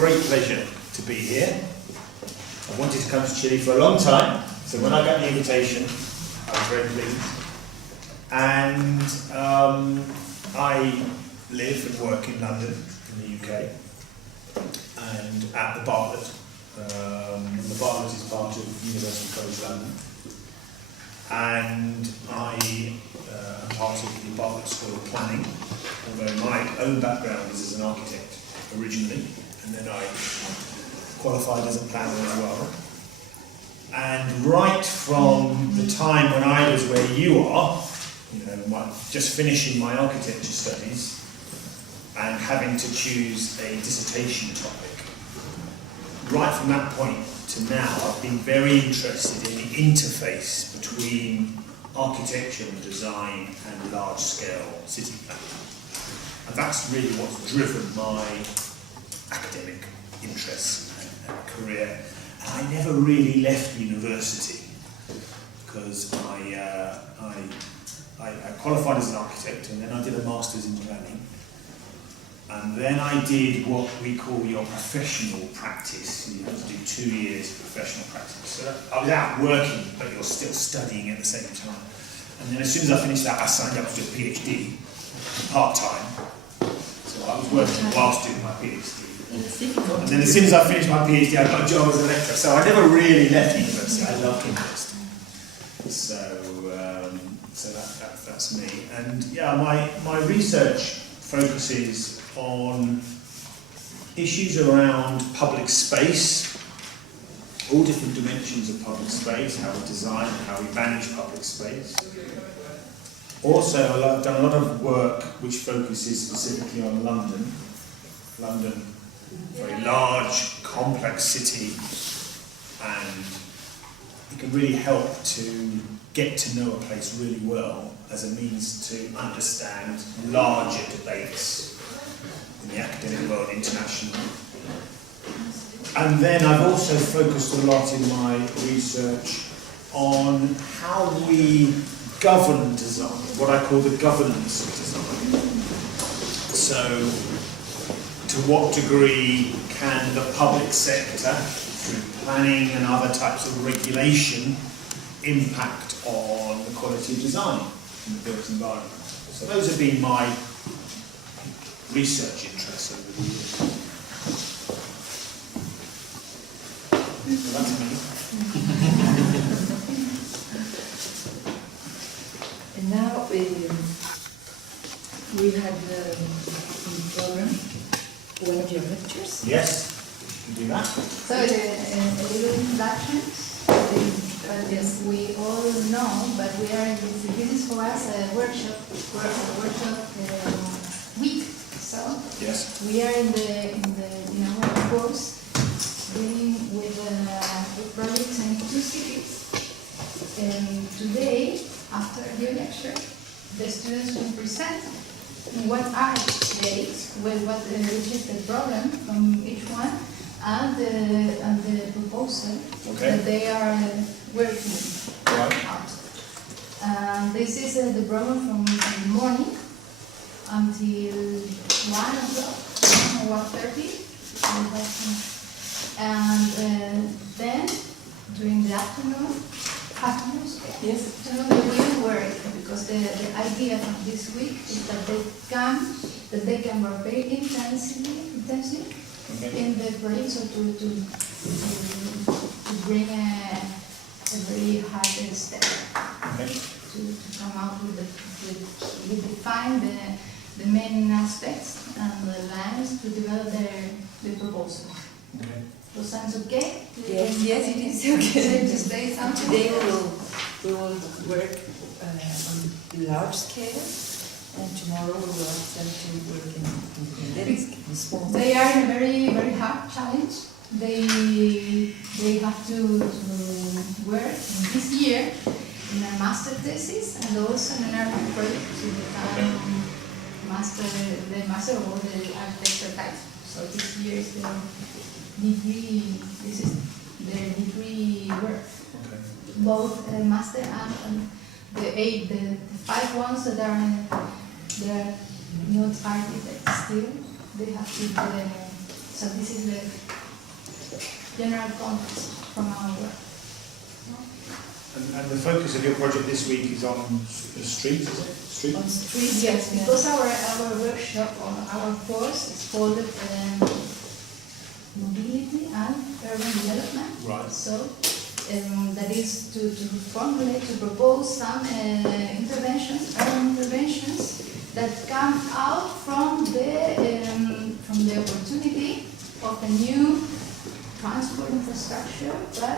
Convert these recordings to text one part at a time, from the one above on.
great pleasure to be here. I wanted to come to Chile for a long time, so when I got the invitation, I was very pleased. And I live and work in London, in the UK, and at the Bartlett. The Bartlett is part of University College London. And I am part of the Bartlett School of Planning, although my own background is as an architect originally, and then I qualified as a planner as well. And right from the time when I was where you are, just finishing my architecture studies and having to choose a dissertation topic, right from that point to now, I've been very interested in the interface between architecture and design and large-scale city planning. And that's really what's driven my academic interests and career. And I never really left university because I qualified as an architect, and then I did a master's in planning. And then I did what we call your professional practice. You have to do 2 years of professional practice. So I was out working, but you're still studying at the same time. And then as soon as I finished that, I signed up to do a PhD, part-time. So I was working whilst doing my PhD. And then as soon as I finished my PhD, I got a job as a lecturer. So I never really left university. I loved university. So that's me. And yeah, my research focuses on issues around public space, all different dimensions of public space, how we design and how we manage public space. Also, I've done a lot of work which focuses specifically on London. London, very large, complex city, and it can really help to get to know a place really well as a means to understand larger debates in the academic world internationally. And then I've also focused a lot in my research on how we govern design, what I call the governance of design. So, to what degree can the public sector, through planning and other types of regulation, impact on the quality of design in the built environment? So those have been my research interests over the years. So that's me. And now we had in program one of your lectures. Yes, you can do that. So a little introduction. Yes, we all know, but we are this is for us a workshop week. So yes, we are in our course dealing with projects in 2 cities. And today, after your lecture, the students will present what are they, which is the problem from each one, and the proposal that they are working out. This is the program from the morning until 1 o'clock, 1:30. And then during the afternoon, we will work, because the idea of this week is that they can work very intensely in the project, so to bring a very hard step to come out with we define the main aspects and the lines to develop the proposal. okay. So sounds okay? Yes, it is okay. To say something. Today we will work on large scale, and tomorrow we will attempt to work in small. They are in a very, very hard challenge. They have to work this year in a master thesis and also in an art project to become the master of all the architecture types. So this year is their degree. This is their degree work. Okay. Both master and the 5 ones that are not architects still. They have to So this is the general context from our work. And the focus of your project this week is on the street, is it? Street? On streets, Yes, because our workshop or our course is called Mobility and Urban Development. Right. So that is to formulate, to propose some interventions, urban interventions that come out from the opportunity of a new transport infrastructure, but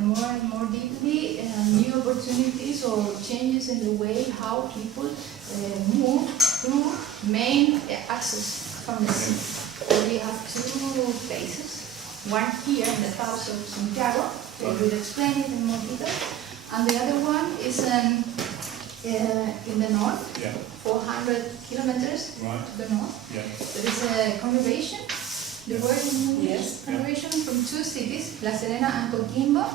more and more deeply new opportunities or changes in the way how people move through main access from the city. So we have two places, one here in the house of Santiago, I will explain it in more detail, and the other one is in the north, 400 kilometers Right. to the north. Yeah. There is a conurbation. The word in English, Yes. conurbation from two cities, La Serena and Coquimbo.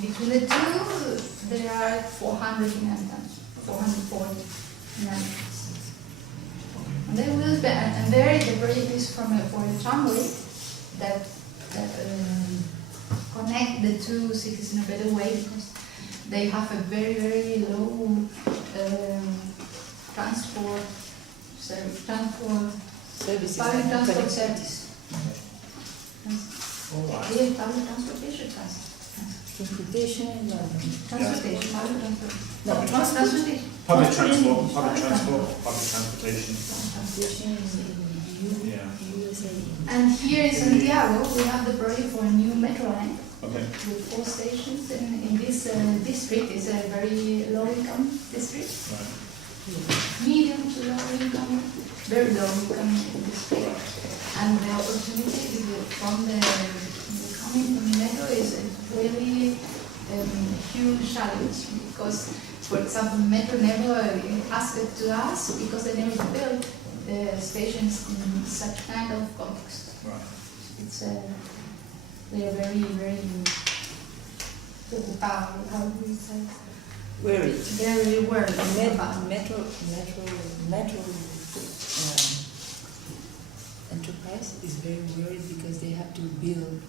Between the two, there are 400 inhabitants, 440 inhabitants. And they will be, and there the project is for a tramway that connect the two cities in a better way because they have a very, very low transport service, services, public transport connectivity. service. All right. Yeah, public transportation, Transportation, transportation, public transport. no, Transportation. Public transport, public transportation. transportation in Yeah. USA. And here in Santiago, we have the project for a new metro line Okay. with 4 stations in this district. It's a very low income district, Right. medium to low income, very low income district. And the opportunity from the coming from the metro is really huge challenge because, for example, metro never asked it to us because they never built stations in such kind of context. Right. It's they are very, very how do we say? Worried. Very worried about Metro enterprise is very worried because they have to build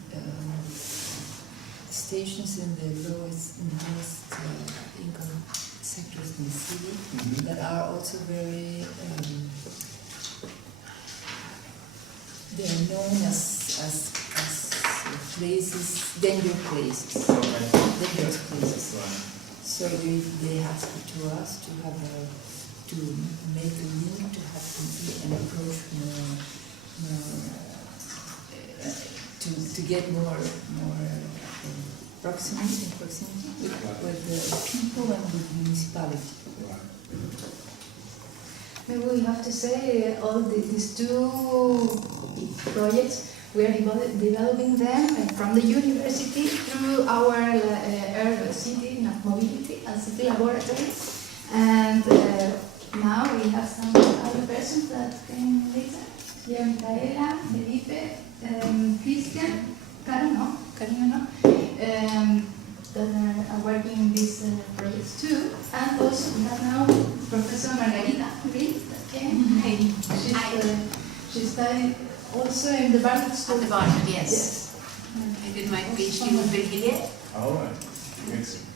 stations in the lowest income sectors in the city that are also very they are known as places, dangerous places. Dangerous places. Right. So they ask to us to have to make a link to have an approach to get more proximity with the people and with the municipality. Right. Maybe we have to say all these two projects, we are developing them from the university through our city mobility and city laboratory. And now we have some other persons that came later. Here, Micaela, Felipe, Christian, Karina, that are working in these projects too. And also we have now Professor Margarita Green that came. Hey. She studied also in the Bartlett School. At the Bartlett, yes. Yes. I did my PhD in Virginia. All right. Excellent.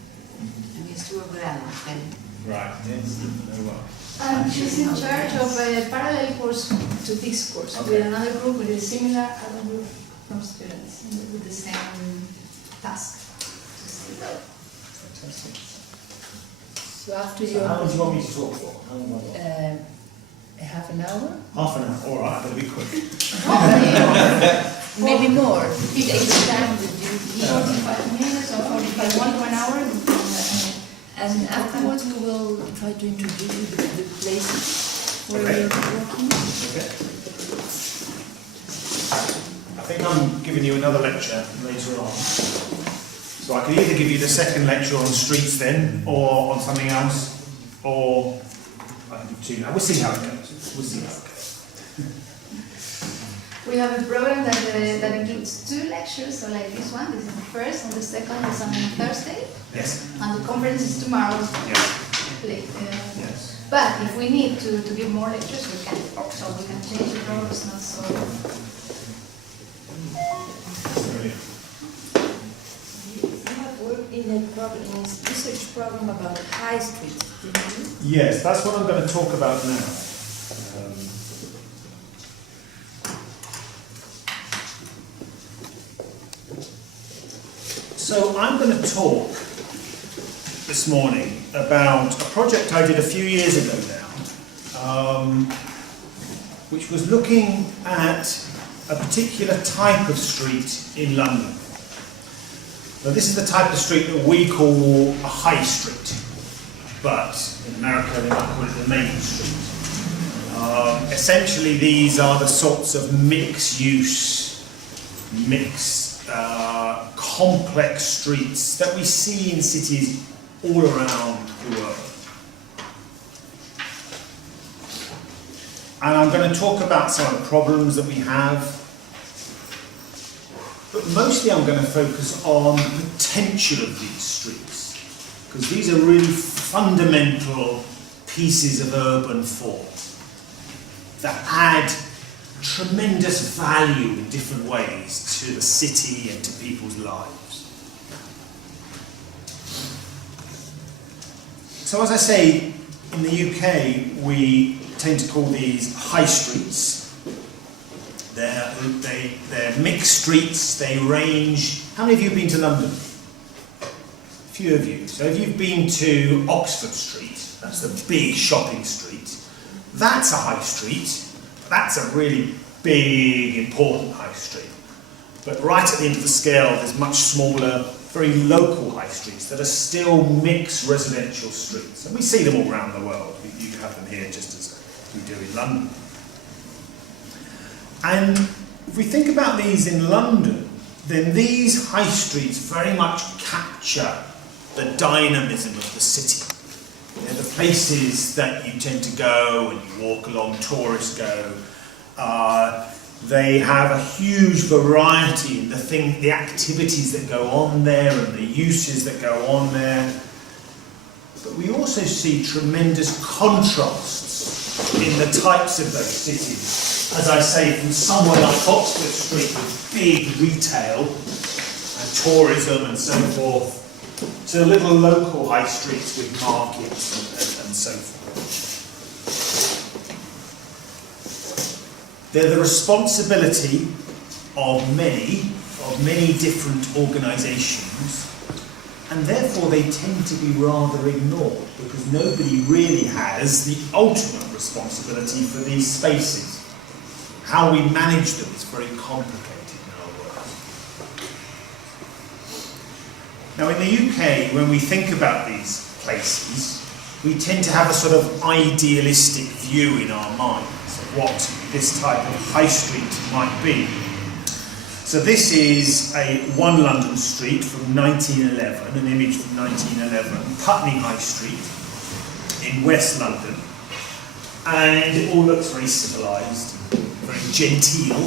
And used to work with Alan then. Right. Yes. Very well. And she's in charge of a parallel course to this course Okay. with another group with a similar other group from students with the same task. Fantastic. So after So your how long do you want me to talk for? How long do I want? half an hour, Half an hour. All right. I better be quick. maybe more. If it's time, 45 minutes or 45, 1 to an hour. And afterwards we will try to introduce you the places where Okay. we are working. Okay. I think I'm giving you another lecture later on. So I could either give you the second lecture on streets then, or on something else, or I can do two now. We'll see how it goes. We'll see how it goes. We have a program that includes 2 lectures, so like this one, this is the first, and the second is on Thursday, Yes. and the conference is tomorrow. Yes. Late, Yes. But if we need to give more lectures, we can. So we can change the role. It's not so. Brilliant. You have worked in a problem, in a research problem about high streets, didn't you? Yes, that's what I'm going to talk about now. So I'm going to talk this morning about a project I did a few years ago now, which was looking at a particular type of street in London. Now, this is the type of street that we call a high street, but in America they might call it the main street. Essentially, these are the sorts of mixed-use, complex streets that we see in cities all around the world. And I'm going to talk about some of the problems that we have, but mostly I'm going to focus on the potential of these streets, because these are really fundamental pieces of urban thought that add tremendous value in different ways to the city and to people's lives. So as I say, in the UK we tend to call these high streets. They're mixed streets, they range... How many of you have been to London? A few of you. So if you've been to Oxford Street, that's the big shopping street, that's a high street. That's a really big, important high street. But right at the end of the scale, there's much smaller, very local high streets that are still mixed residential streets. And we see them all around the world. You have them here just as we do in London. And if we think about these in London, then these high streets very much capture the dynamism of the city. They're the places that you tend to go and you walk along, tourists go. They have a huge variety in the activities that go on there and the uses that go on there. But we also see tremendous contrasts in the types of those cities. As I say, from somewhere like Oxford Street with big retail and tourism and so forth, to little local high streets with markets and so forth. They're the responsibility of many different organisations, and therefore they tend to be rather ignored because nobody really has the ultimate responsibility for these spaces. How we manage them is very complicated in our world. Now in the UK, when we think about these places, we tend to have a sort of idealistic view in our minds of what this type of high street might be. So this is one London street from 1911, an image from 1911, Putney High Street in West London. And it all looks very civilised, very genteel,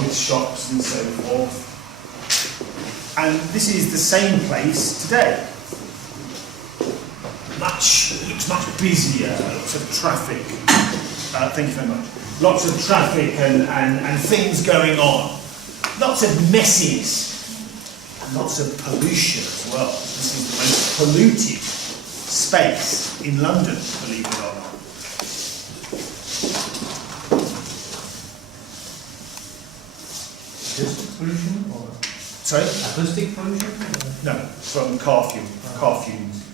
with shops and so forth. And this is the same place today. It looks much busier, lots of traffic. Thank you very much. Lots of traffic and things going on. Lots of messiness and lots of pollution as well. This is the most polluted space in London, believe it or not. Acoustic pollution or? Sorry? Acoustic pollution? No, from car fumes.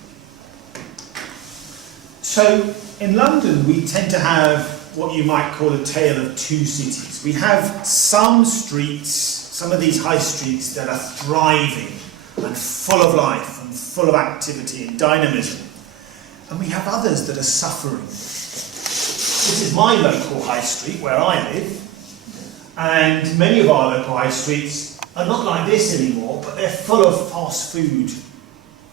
So, in London we tend to have what you might call a tale of two cities. We have some streets, some of these high streets that are thriving and full of life and full of activity and dynamism. And we have others that are suffering. This is my local high street where I live. And many of our local high streets are not like this anymore, but they're full of fast food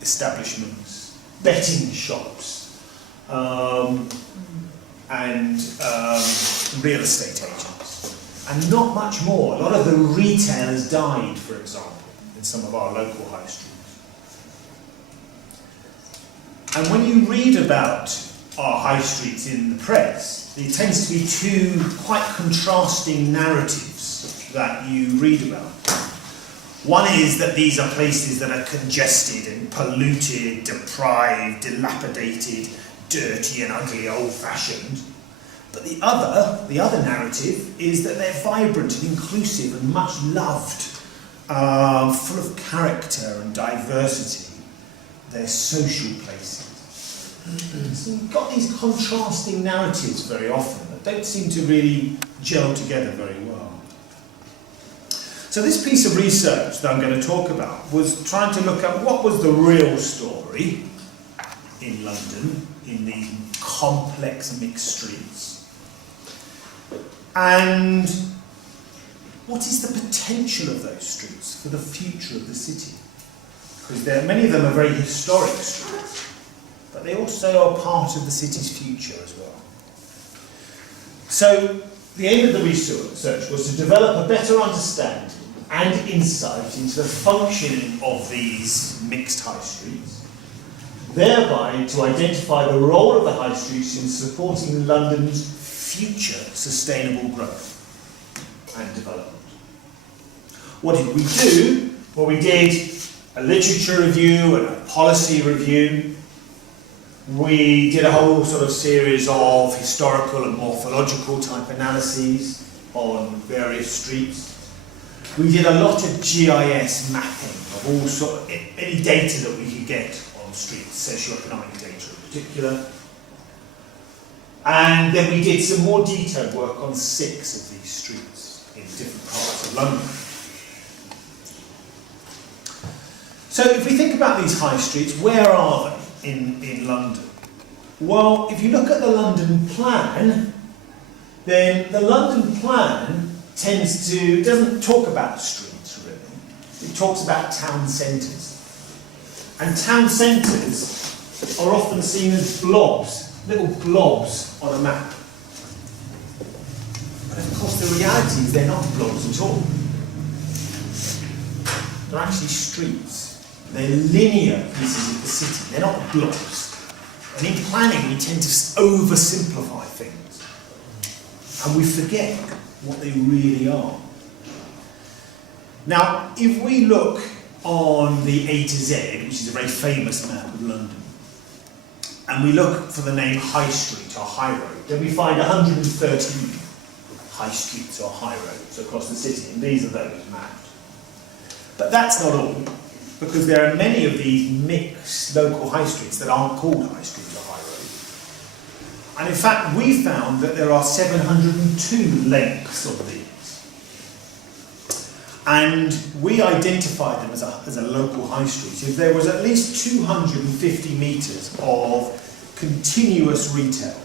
establishments, betting shops, and real estate agents. And not much more. A lot of the retail has died, for example, in some of our local high streets. And when you read about our high streets in the press, there tends to be two quite contrasting narratives that you read about. One is that these are places that are congested and polluted, deprived, dilapidated, dirty and ugly, old-fashioned. But the other narrative is that they're vibrant and inclusive and much loved, full of character and diversity. They're social places. So you've got these contrasting narratives very often that don't seem to really gel together very well. So this piece of research that I'm going to talk about was trying to look at what was the real story in London, in these complex mixed streets, and what is the potential of those streets for the future of the city? Because many of them are very historic streets, but they also are part of the city's future as well. So the aim of the research was to develop a better understanding and insight into the functioning of these mixed high streets, thereby to identify the role of the high streets in supporting London's future sustainable growth and development. What did we do? Well, we did a literature review and a policy review. We did a whole sort of series of historical and morphological type analyses on various streets. We did a lot of GIS mapping of all sort of any data that we could get on streets, socioeconomic data in particular. And then we did some more detailed work on 6 of these streets in different parts of London. So if we think about these high streets, where are they in London? Well, if you look at the London plan, then the London plan doesn't talk about streets really. It talks about town centres. And town centres are often seen as blobs, little blobs on a map. But of course the reality is they're not blobs at all. They're actually streets. They're linear pieces of the city. They're not blobs. And in planning we tend to oversimplify things. And we forget what they really are. Now, if we look on the A to Z, which is a very famous map of London, and we look for the name High Street or High Road, then we find 113 high streets or high roads across the city, and these are those mapped. But that's not all, because there are many of these mixed local high streets that aren't called high street or high road. And in fact, we found that there are 702 lengths of these. And we identified them as a local high street if there was at least 250 metres of continuous retail.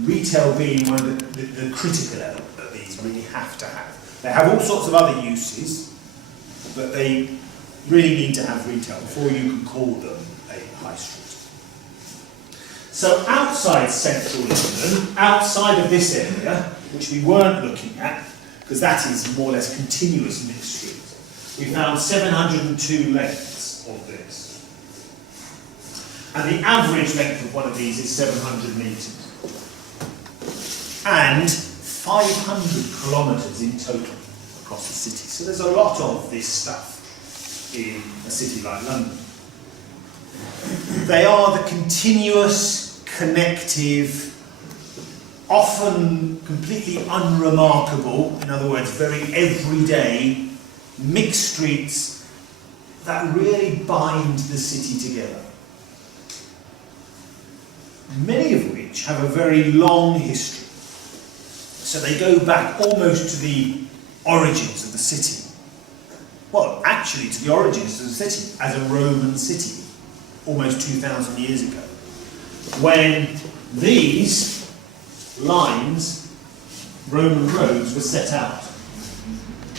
Retail being one of the critical element that these really have to have. They have all sorts of other uses, but they really need to have retail before you can call them a high street. So outside central London, outside of this area, which we weren't looking at, because that is more or less continuous mixed streets, we found 702 lengths of this. And the average length of one of these is 700 metres. And 500 kilometres in total across the city. So there's a lot of this stuff in a city like London. They are the continuous, connective, often completely unremarkable, in other words, very everyday, mixed streets that really bind the city together. Many of which have a very long history. So they go back almost to the origins of the city. Well, actually to the origins of the city as a Roman city, almost 2,000 years ago, when these lines, Roman roads, were set out.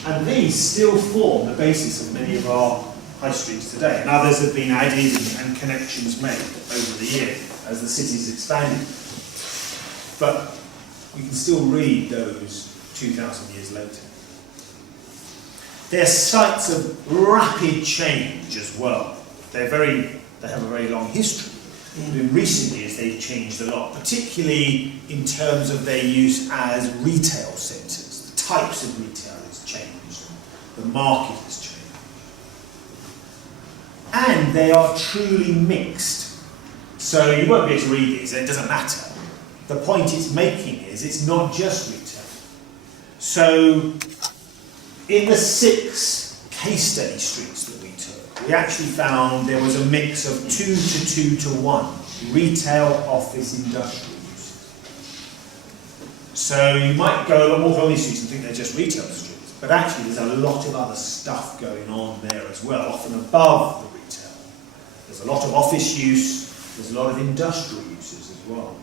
And these still form the basis of many of our high streets today, and others have been added and connections made over the years as the city's expanded. But we can still read those 2,000 years later. They're sites of rapid change as well. They have a very long history, In recent years, they've changed a lot, particularly in terms of their use as retail centres. The types of retail has changed. The market has changed. And they are truly mixed. So you won't be able to read these, and it doesn't matter. The point it's making is it's not just retail. So in the 6 case study streets that we took, we actually found there was a mix of 2 to 2 to 1, retail, office, industrial uses. So you might go along all these streets and think they're just retail streets, but actually there's a lot of other stuff going on there as well, often above the retail. There's a lot of office use, there's a lot of industrial uses as well.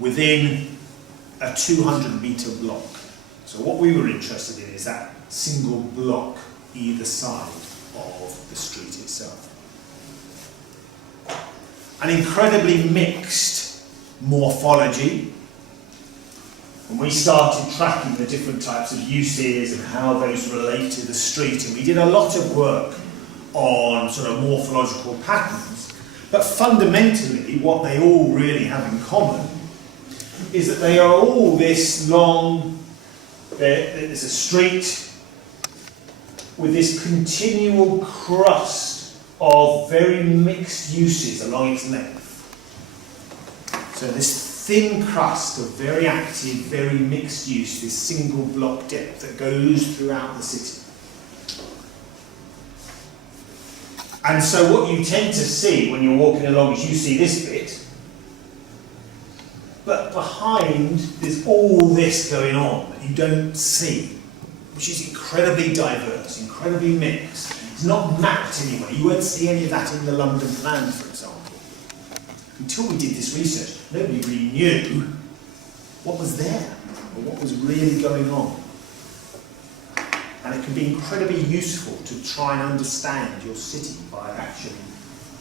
Within a 200-metre block. So what we were interested in is that single block either side of the street itself. An incredibly mixed morphology. When we started tracking the different types of uses and how those relate to the street, and we did a lot of work on sort of morphological patterns, but fundamentally what they all really have in common is that they are all this long, there's a street with this continual crust of very mixed uses along its length. So this thin crust of very active, very mixed use, this single block depth that goes throughout the city. And so what you tend to see when you're walking along is you see this bit, but behind there's all this going on that you don't see, which is incredibly diverse, incredibly mixed. It's not mapped anywhere. You won't see any of that in the London plan, for example. Until we did this research, nobody really knew what was there or what was really going on. And it can be incredibly useful to try and understand your city by actually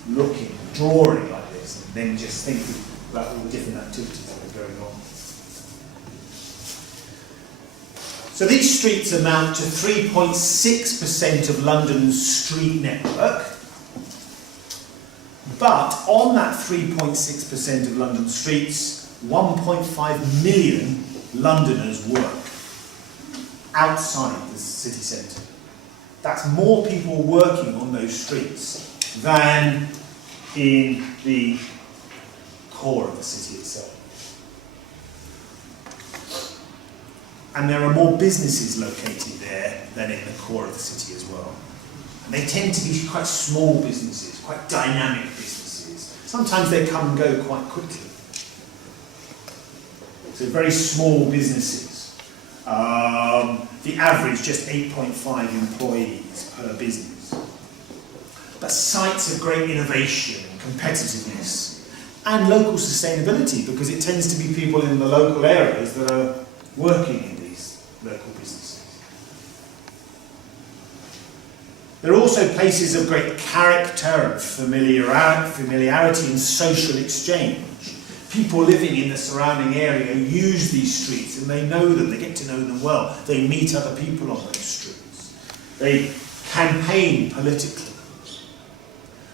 looking, drawing like this, and then just thinking about all the different activities that are going on. So these streets amount to 3.6% of London's street network. But on that 3.6% of London's streets, 1.5 million Londoners work outside the city centre. That's more people working on those streets than in the core of the city itself. And there are more businesses located there than in the core of the city as well. And they tend to be quite small businesses, quite dynamic businesses. Sometimes they come and go quite quickly. So very small businesses. The average just 8.5 employees per business. But sites of great innovation and competitiveness and local sustainability, because it tends to be people in the local areas that are working in these local businesses. There are also places of great character and familiarity and social exchange. People living in the surrounding area use these streets and they know them, they get to know them well. They meet other people on those streets. They campaign politically.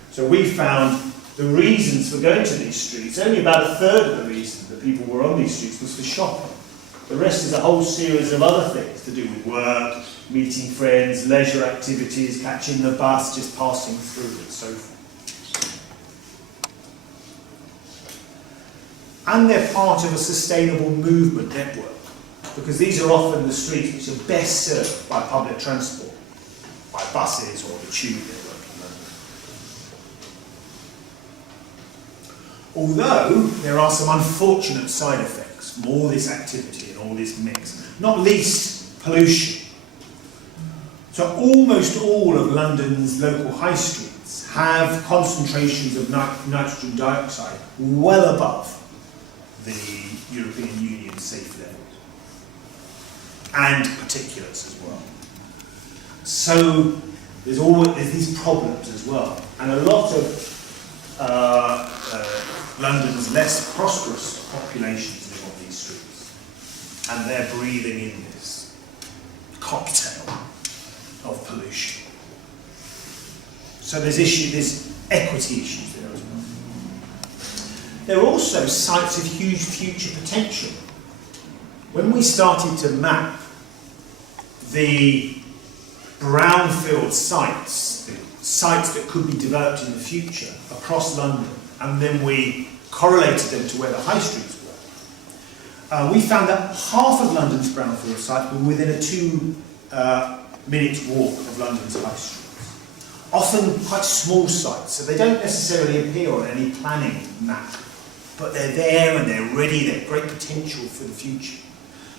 So we found the reasons for going to these streets, only about a third of the reason that people were on these streets was for shopping. The rest is a whole series of other things to do with work, meeting friends, leisure activities, catching the bus, just passing through and so forth. And they're part of a sustainable movement network, because these are often the streets which are best served by public transport, by buses or the tube network in London. Although there are some unfortunate side effects from all this activity and all this mix, not least pollution. So almost all of London's local high streets have concentrations of nitrogen dioxide well above the European Union's safe levels, and particulates as well. So there's these problems as well, and a lot of London's less prosperous populations live on these streets, and they're breathing in this cocktail of pollution. So there's equity issues there as well. There are also sites of huge future potential. When we started to map the brownfield sites, the sites that could be developed in the future across London, and then we correlated them to where the high streets were, we found that half of London's brownfield sites were within a 2-minute walk of London's high streets. Often quite small sites, so they don't necessarily appear on any planning map, but they're there and they're ready, they're great potential for the future.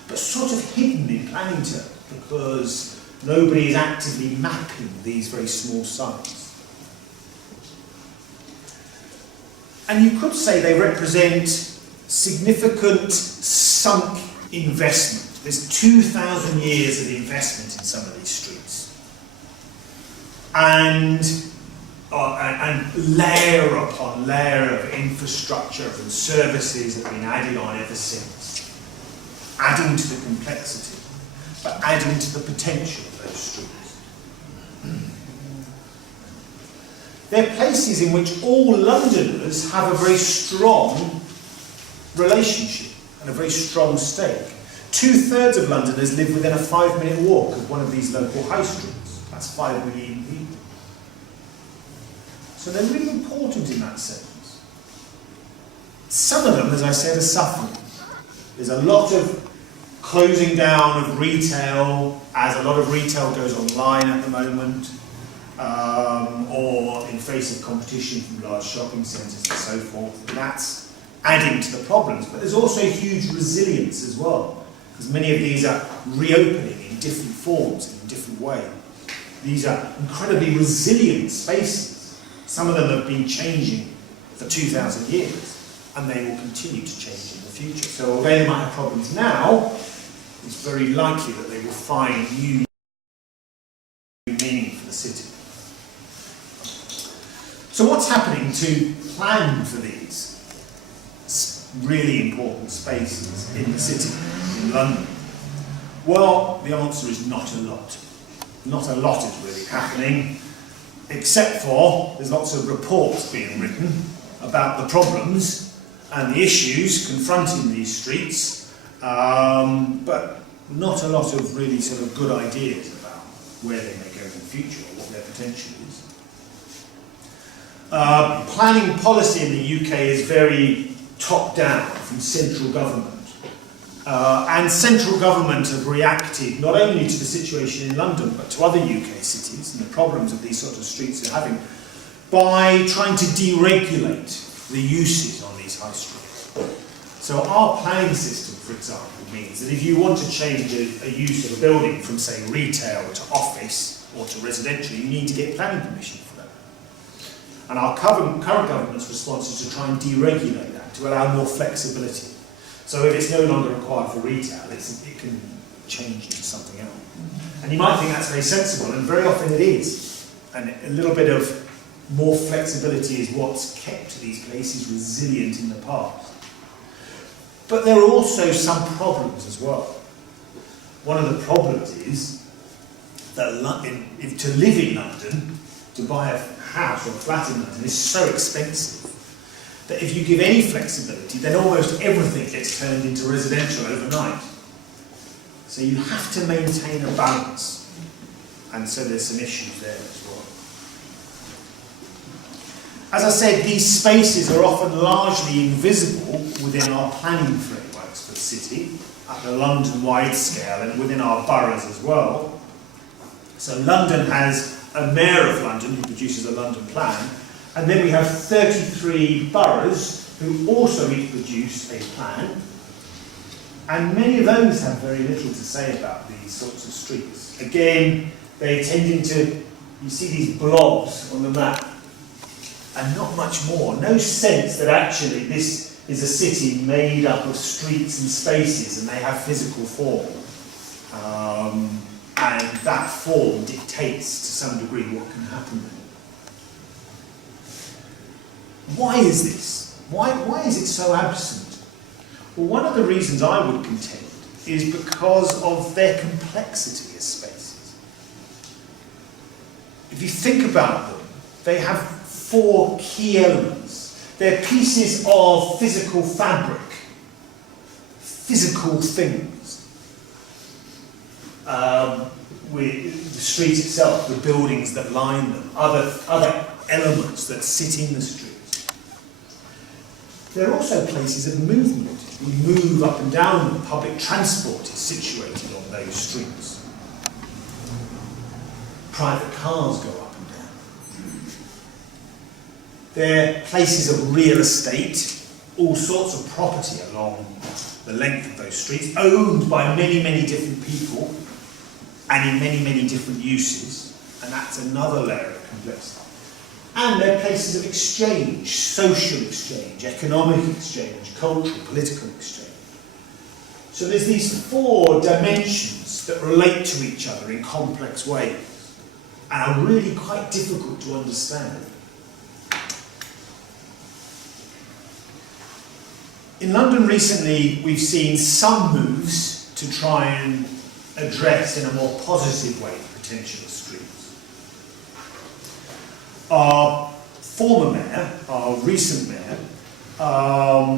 But sort of hidden in planning terms, because nobody is actively mapping these very small sites. And you could say they represent significant sunk investment. There's 2,000 years of investment in some of these streets. And layer upon layer of infrastructure and services have been added on ever since, adding to the complexity, but adding to the potential of those streets. They're places in which all Londoners have a very strong relationship and a very strong stake. 2/3 of Londoners live within a 5-minute walk of one of these local high streets. That's 5 million people. So they're really important in that sense. Some of them, as I said, are suffering. There's a lot of closing down of retail, as a lot of retail goes online at the moment, or in face of competition from large shopping centres and so forth. And that's adding to the problems. But there's also huge resilience as well, because many of these are reopening in different forms, in different ways. These are incredibly resilient spaces. Some of them have been changing for 2,000 years, and they will continue to change in the future. So although they might have problems now, it's very likely that they will find new meaning for the city. So what's happening to plan for these really important spaces in the city, in London? Well, the answer is not a lot. Not a lot is really happening, except for there's lots of reports being written about the problems and the issues confronting these streets, but not a lot of really sort of good ideas about where they may go in the future or what their potential is. Planning policy in the UK is very top-down from central government. And central government have reacted not only to the situation in London, but to other UK cities and the problems that these sort of streets are having, by trying to deregulate the uses on these high streets. So our planning system, for example, means that if you want to change a use of a building from, say, retail to office or to residential, you need to get planning permission for that. And our current government's response is to try and deregulate that, to allow more flexibility. So if it's no longer required for retail, it can change into something else. And you might think that's very sensible, and very often it is. And a little bit of more flexibility is what's kept these places resilient in the past. But there are also some problems as well. One of the problems is that to live in London, to buy a house or a flat in London, is so expensive that if you give any flexibility, then almost everything gets turned into residential overnight. So you have to maintain a balance. And so there's some issues there as well. As I said, these spaces are often largely invisible within our planning frameworks for the city, at the London-wide scale and within our boroughs as well. So London has a mayor of London who produces a London plan, and then we have 33 boroughs who also each produce a plan, and many of those have very little to say about these sorts of streets. Again, they tend to, you see these blobs on the map, and not much more. No sense that actually this is a city made up of streets and spaces, and they have physical form. And that form dictates to some degree what can happen there. Why is this? Why is it so absent? Well, one of the reasons I would contend is because of their complexity as spaces. If you think about them, they have four key elements. They're pieces of physical fabric, physical things. With the street itself, the buildings that line them, other elements that sit in the streets. They're also places of movement. We move up and down them. Public transport is situated on those streets. Private cars go up and down. They're places of real estate, all sorts of property along the length of those streets, owned by many, many different people and in many, many different uses, and that's another layer of complexity. And they're places of exchange, social exchange, economic exchange, cultural, political exchange. So there's these four dimensions that relate to each other in complex ways and are really quite difficult to understand. In London recently, we've seen some moves to try and address in a more positive way the potential of streets. Our former mayor, our recent mayor, all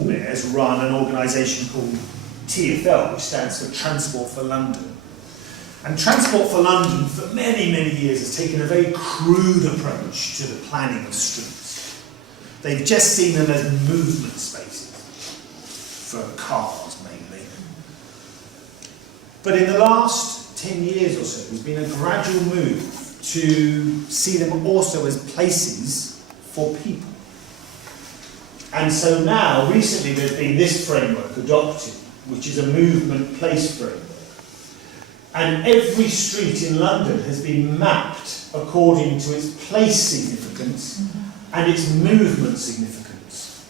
mayors run an organisation called TfL, which stands for Transport for London. And Transport for London, for many, many years, has taken a very crude approach to the planning of streets. They've just seen them as movement spaces for cars, mainly. But in the last 10 years or so, there's been a gradual move to see them also as places for people. And so now, recently, there's been this framework adopted, which is a movement place framework. And every street in London has been mapped according to its place significance and its movement significance.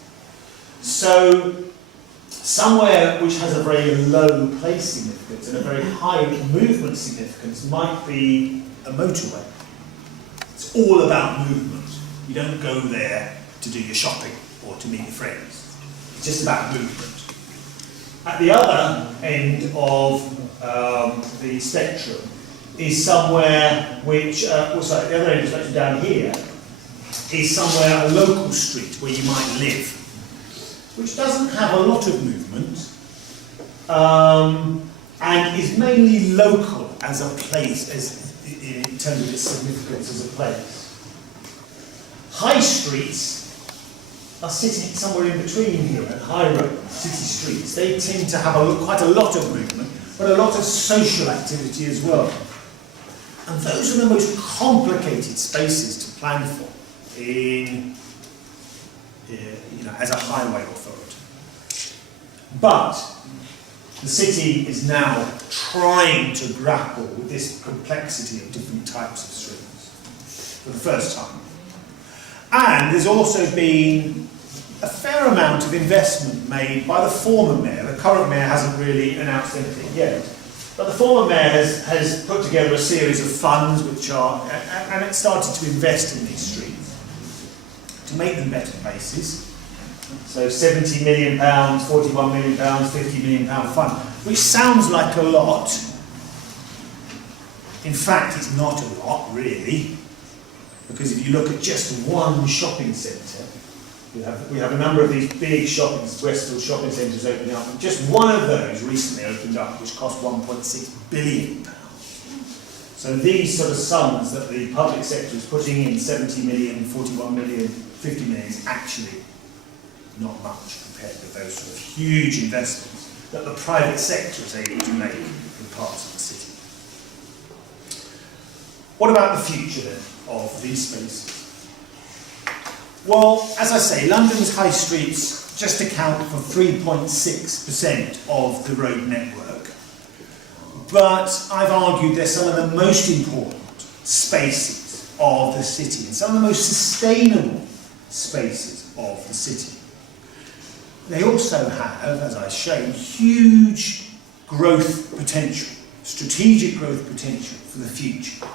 So, somewhere which has a very low place significance and a very high movement significance might be a motorway. It's all about movement. You don't go there to do your shopping or to meet your friends. It's just about movement. At the other end of the spectrum is somewhere which, the other end of the spectrum down here, is somewhere a local street where you might live, which doesn't have a lot of movement and is mainly local as a place, in terms of its significance as a place. High streets are sitting somewhere in between here, at high road, city streets. They tend to have quite a lot of movement, but a lot of social activity as well. And those are the most complicated spaces to plan for as a highway authority. But the city is now trying to grapple with this complexity of different types of streets for the first time. And there's also been a fair amount of investment made by the former mayor. The current mayor hasn't really announced anything yet. But the former mayor has put together a series of funds and it started to invest in these streets to make them better places. So £70 million, £41 million, £50 million fund, which sounds like a lot. In fact, it's not a lot, really, because if you look at just one shopping centre, we have a number of these big Westall shopping centres opening up, and just one of those recently opened up, which cost £1.6 billion. So these sort of sums that the public sector is putting in, 70 million, 41 million, 50 million, is actually not much compared with those sort of huge investments that the private sector is able to make in parts of the city. What about the future then of these spaces? Well, as I say, London's high streets just account for 3.6% of the road network. But I've argued they're some of the most important spaces of the city and some of the most sustainable spaces of the city. They also have, as I've shown, huge growth potential, strategic growth potential for the future.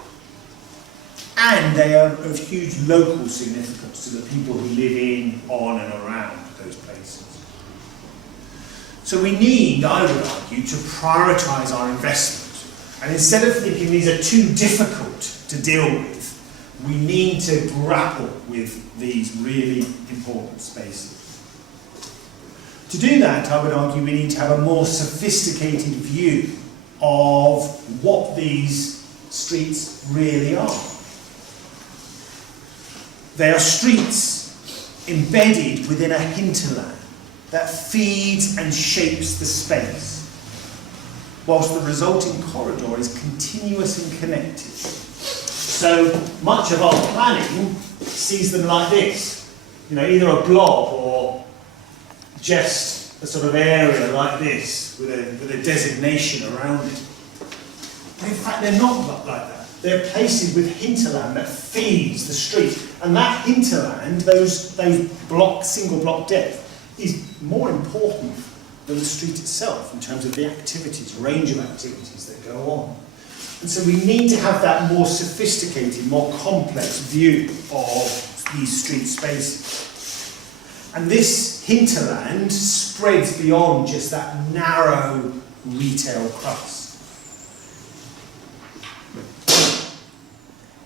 And they are of huge local significance to the people who live in, on and around those places. So we need, I would argue, to prioritise our investment. And instead of thinking these are too difficult to deal with, we need to grapple with these really important spaces. To do that, I would argue we need to have a more sophisticated view of what these streets really are. They are streets embedded within a hinterland that feeds and shapes the space, whilst the resulting corridor is continuous and connected. So much of our planning sees them like this, either a blob or just a sort of area like this with a designation around it. But in fact, they're not like that. They're places with hinterland that feeds the street. And that hinterland, those single block depth, is more important than the street itself in terms of the activities, range of activities that go on. And so we need to have that more sophisticated, more complex view of these street spaces. And this hinterland spreads beyond just that narrow retail crust.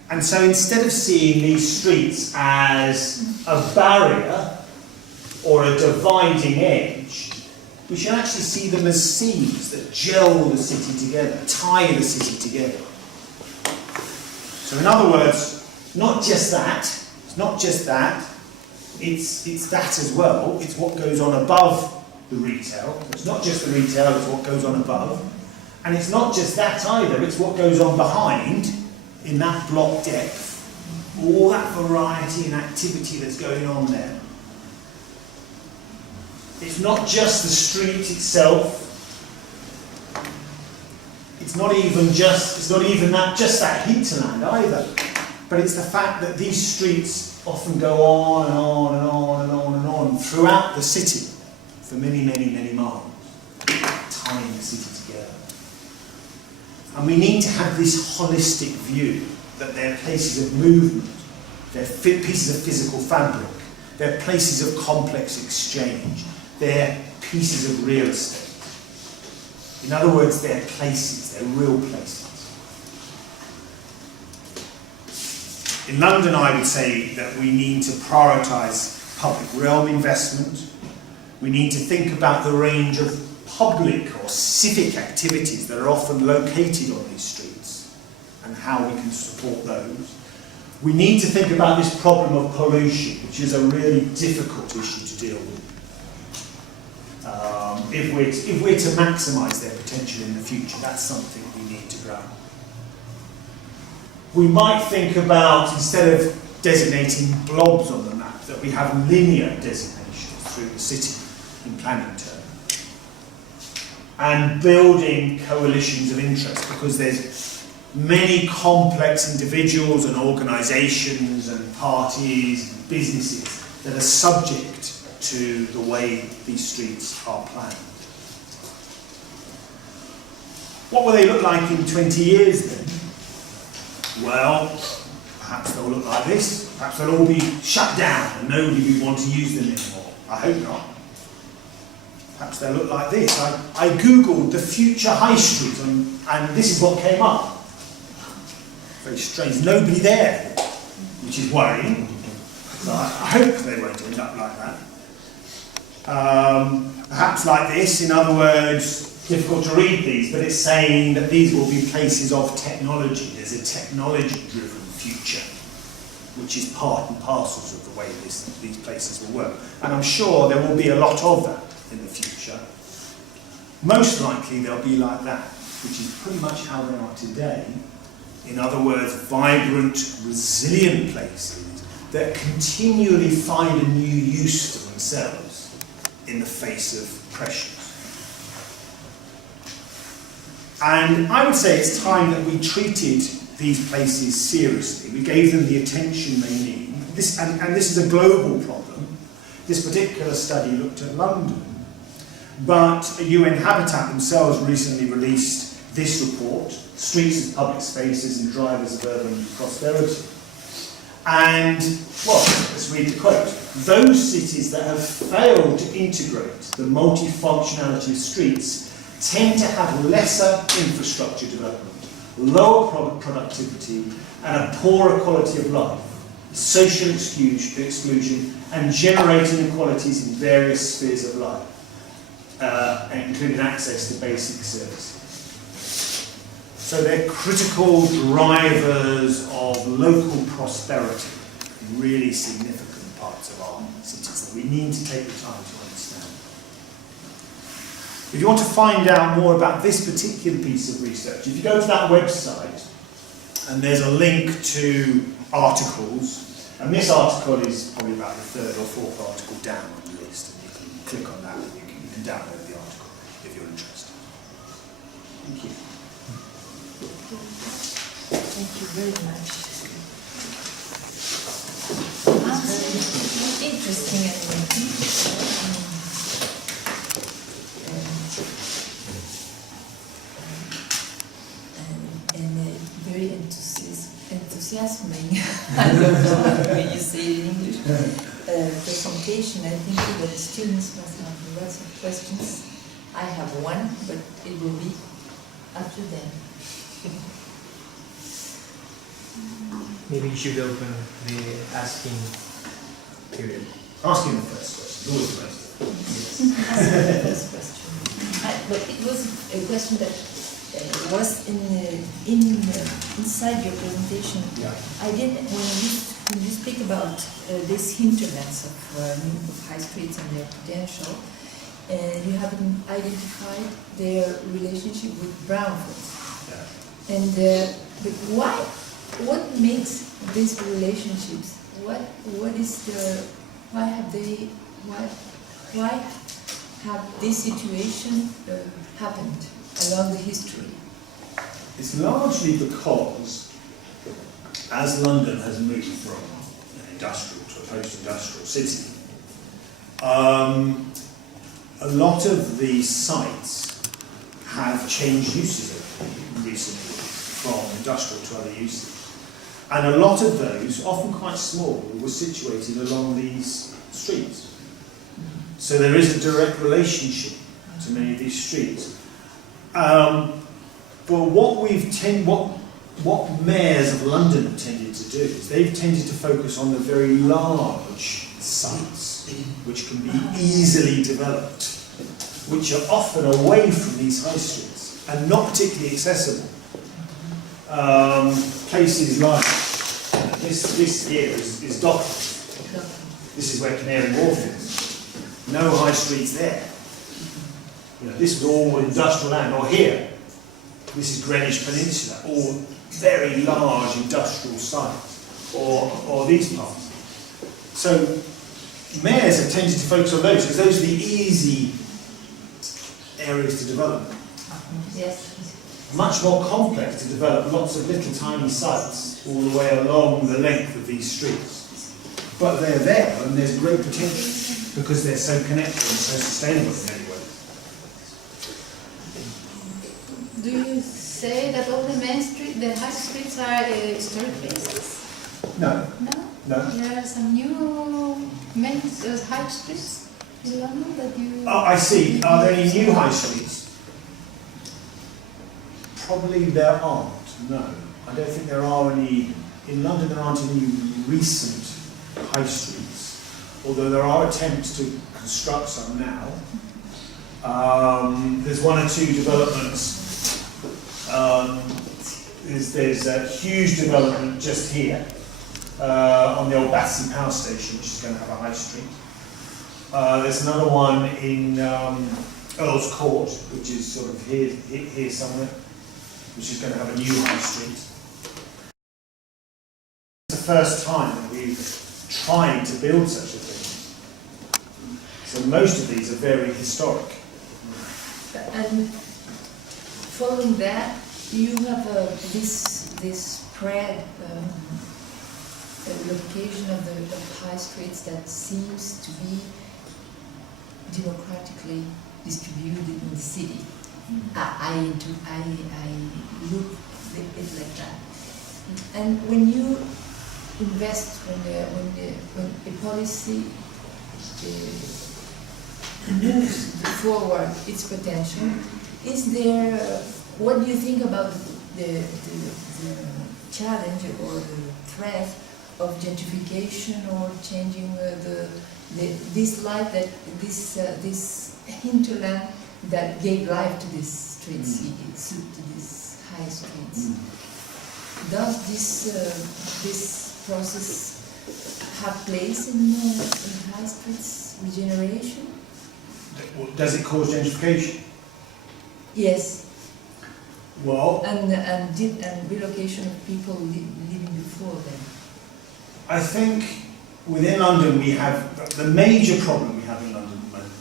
And so instead of seeing these streets as a barrier or a dividing edge, we should actually see them as seams that gel the city together, tie the city together. So in other words, not just that, it's not just that, it's that as well. It's what goes on above the retail. It's not just the retail, it's what goes on above. And it's not just that either, it's what goes on behind in that block depth. All that variety and activity that's going on there. It's not just the street itself. It's not even that hinterland either. But it's the fact that these streets often go on and on and on and on and on throughout the city for many, many, many miles, tying the city together. And we need to have this holistic view that they're places of movement, they're pieces of physical fabric, they're places of complex exchange, they're pieces of real estate. In other words, they're places, they're real places. In London, I would say that we need to prioritise public realm investment. We need to think about the range of public or civic activities that are often located on these streets and how we can support those. We need to think about this problem of pollution, which is a really difficult issue to deal with. If we're to maximise their potential in the future, that's something we need to grab. We might think about, instead of designating blobs on the map, that we have linear designations through the city in planning terms. And building coalitions of interest, because there's many complex individuals and organisations and parties and businesses that are subject to the way these streets are planned. What will they look like in 20 years then? Well, perhaps they'll look like this. Perhaps they'll all be shut down and nobody will want to use them anymore. I hope not. Perhaps they'll look like this. I googled the future high street and this is what came up. Very strange. Nobody there, which is worrying. So I hope they won't end up like that. Perhaps like this, in other words, difficult to read these, but it's saying that these will be places of technology. There's a technology-driven future, which is part and parcel of the way these places will work. And I'm sure there will be a lot of that in the future. Most likely they'll be like that, which is pretty much how they are today. In other words, vibrant, resilient places that continually find a new use for themselves in the face of pressures. And I would say it's time that we treated these places seriously. We gave them the attention they need. And this is a global problem. This particular study looked at London. But UN Habitat themselves recently released this report, Streets as Public Spaces and Drivers of Urban Prosperity. And, well, let's read the quote. Those cities that have failed to integrate the multifunctionality of streets tend to have lesser infrastructure development, lower productivity, and a poorer quality of life, social exclusion, and generating inequalities in various spheres of life, including access to basic services. So they're critical drivers of local prosperity in really significant parts of our cities that we need to take the time to understand. If you want to find out more about this particular piece of research, if you go to that website, and there's a link to articles, and this article is probably about the third or fourth article down on the list, and you can click on that and you can download the article if you're interested. Thank you. Thank you very much. It's very interesting and very enthusiasming. I don't know when you say it in English. Presentation. I think that the students must have lots of questions. I have one, but it will be up to them. Maybe you should open the asking period. Asking the first question, always the best. Ask the first question. But it was a question that was inside your presentation. Yeah. I didn't, when you speak about these hinterlands of high streets and their potential, you haven't identified their relationship with brownfields. Yeah. And but why? What makes these relationships? What is the? Why have this situation happened along the history? It's largely because, as London has moved from an industrial to a post-industrial city, a lot of the sites have changed uses recently from industrial to other uses. And a lot of those, often quite small, were situated along these streets. So there is a direct relationship to many of these streets. But what mayors of London have tended to do is they've tended to focus on the very large sites, which can be easily developed, which are often away from these high streets and not particularly accessible. Places like this here is Docklands. This is where Canary Wharf is. No high streets there. This is all industrial land. Or here, this is Greenwich Peninsula, all very large industrial sites. Or these parts. So mayors have tended to focus on those because those are the easy areas to develop. Yes. Much more complex to develop lots of little tiny sites all the way along the length of these streets. But they're there and there's great potential because they're so connected and so sustainable in many ways. Do you say that all the main street, the high streets are historic places? No. No? No. There are some new main high streets in London that you... Oh, I see. Are there any new high streets? Probably there aren't, no. I don't think there are any, in London there aren't any recent high streets, although there are attempts to construct some now. There's one or two developments. There's a huge development just here on the old Battersea Power Station, which is going to have a high street. There's another one in Earl's Court, which is sort of here somewhere, which is going to have a new high street. It's the first time that we've tried to build such a thing. So most of these are very historic. And following that, you have this spread location of the high streets that seems to be democratically distributed in the city. I look at it like that. And when you invest, when a policy moves forward its potential, is there? What do you think about the challenge or the threat of gentrification or changing this life that this hinterland that gave life to these streets, to these high streets. Does this process have place in high streets regeneration? Does it cause gentrification? Yes. Well, And relocation of people living before them. I think within London we have, the major problem we have in London at the moment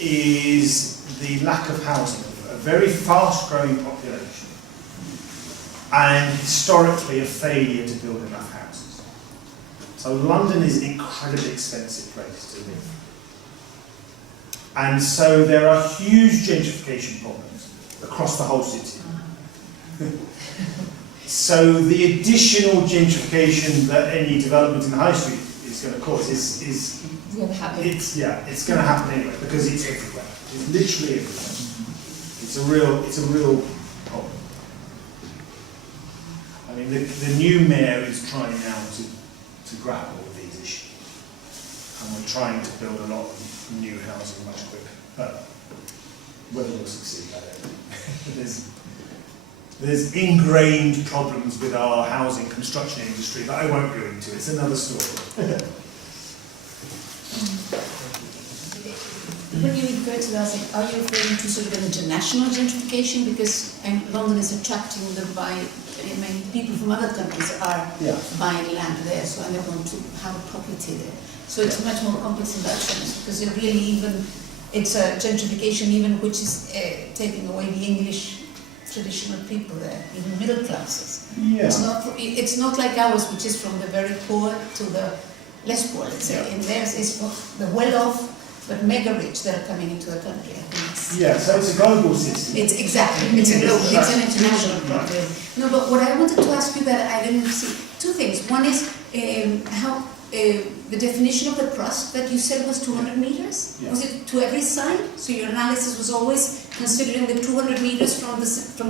is the lack of housing. A very fast growing population and historically a failure to build enough houses. So London is an incredibly expensive place to live. And so there are huge gentrification problems across the whole city. So the additional gentrification that any development in the high street is going to cause is It's going to happen. it's going to happen anyway because it's everywhere. It's literally everywhere. It's a real problem. I mean, the new mayor is trying now to grapple with these issues, and we're trying to build a lot of new housing much quicker. But whether we'll succeed, I don't know. There's ingrained problems with our housing construction industry that I won't go into. It's another story. When you refer to that, are you referring to sort of an international gentrification? Because London is attracting many people from other countries are buying land there, so and they want to have a property there. So it's much more complex in that sense, because it's a gentrification even which is taking away the English traditional people there, even middle classes. Yeah. It's not like ours, which is from the very poor to the less poor, let's say. Yeah. In theirs is for the well-off, but mega rich that are coming into the country. I think So it's a global system. it's exactly, it's an international problem. No, but what I wanted to ask you that I didn't see, two things. One is how the definition of the crust that you said was 200 meters? Yeah. Was it to every side? So your analysis was always considering the 200 meters from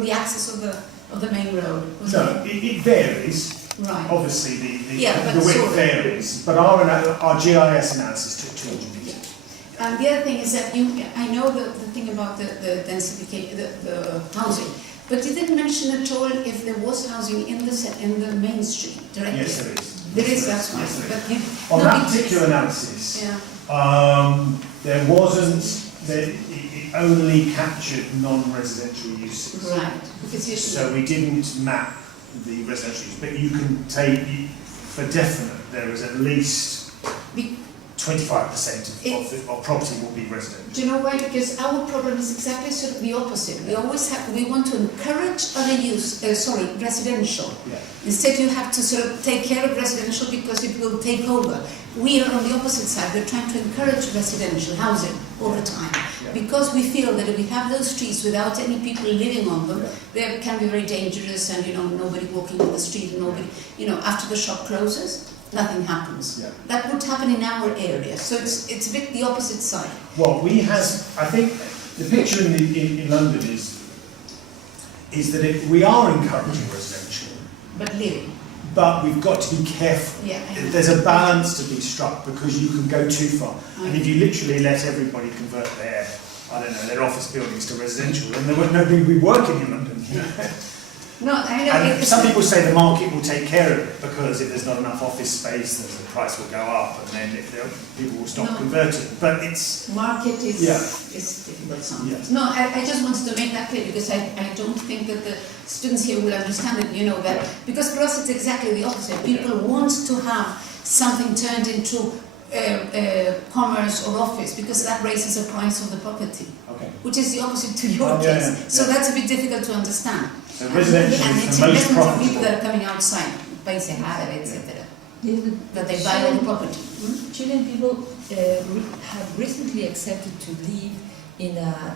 the axis of the main road? No, it varies. Right. Obviously, Yeah, the but width sort of. varies, but our GIS analysis took 200 meters. And the other thing is that I know the thing about the densification, the housing, but you didn't mention at all if there was housing in the main street directly. Yes, there is. There is, that's right. Yes, there is. But On that particular analysis, there wasn't. It only captured non-residential uses. Right. Because you So we didn't map the residential use, but you can take for definite. There is at least 25% of property will be residential. Do you know why? Because our problem is exactly sort of the opposite. We want to encourage other use, residential. Yeah. Instead you have to sort of take care of residential because it will take over. We are on the opposite side. We're trying to encourage residential housing all the time. Yeah. Because we feel that if we have those streets without any people living on them, they can be very dangerous and, nobody walking on the street and nobody, after the shop closes, nothing happens. Yeah. That would happen in our area. So it's a bit the opposite side. Well, I think the picture in London is that we are encouraging residential, But living. but we've got to be careful. Yeah, I know. There's a balance to be struck because you can go too far. And if you literally let everybody convert their office buildings to residential, then there won't nobody be working in London. No, I know. And some people say the market will take care of it because if there's not enough office space, then the price will go up, and then people will stop converting. But it's market is difficult sometimes. No, I just wanted to make that clear because I don't think that the students here will understand it. That because for us it's exactly the opposite. People want to have something turned into commerce or office because that raises the price of the property, which is the opposite to your case. So that's a bit difficult to understand. So residential and is it's the most investment of profitable. people that are coming outside, basic habit, etc. That they buy all the property. Chilean people have recently accepted to live in a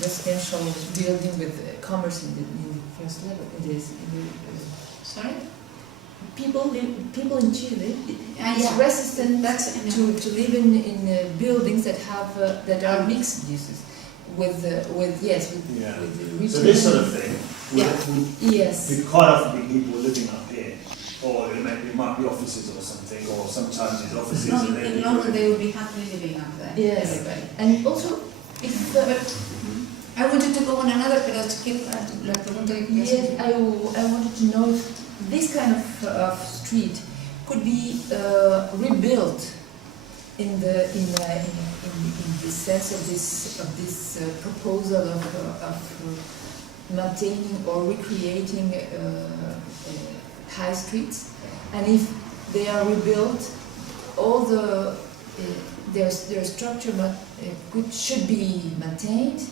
residential building with commerce in the first level. Sorry? People in Chile is Yeah. resistant to live in buildings that are mixed uses with So retail. this sort of thing Yes. Because quite often people living up here, or it might be offices or something, or sometimes it's offices. No, and in London they would be happily living up there. Yes. Everybody. And also, if I wanted to go on another, pero la pregunta que quería yes, hacer. I wanted to know if this kind of street could be rebuilt in the in the sense of this proposal of maintaining or recreating high streets, and if they are rebuilt, all the their structure should be maintained.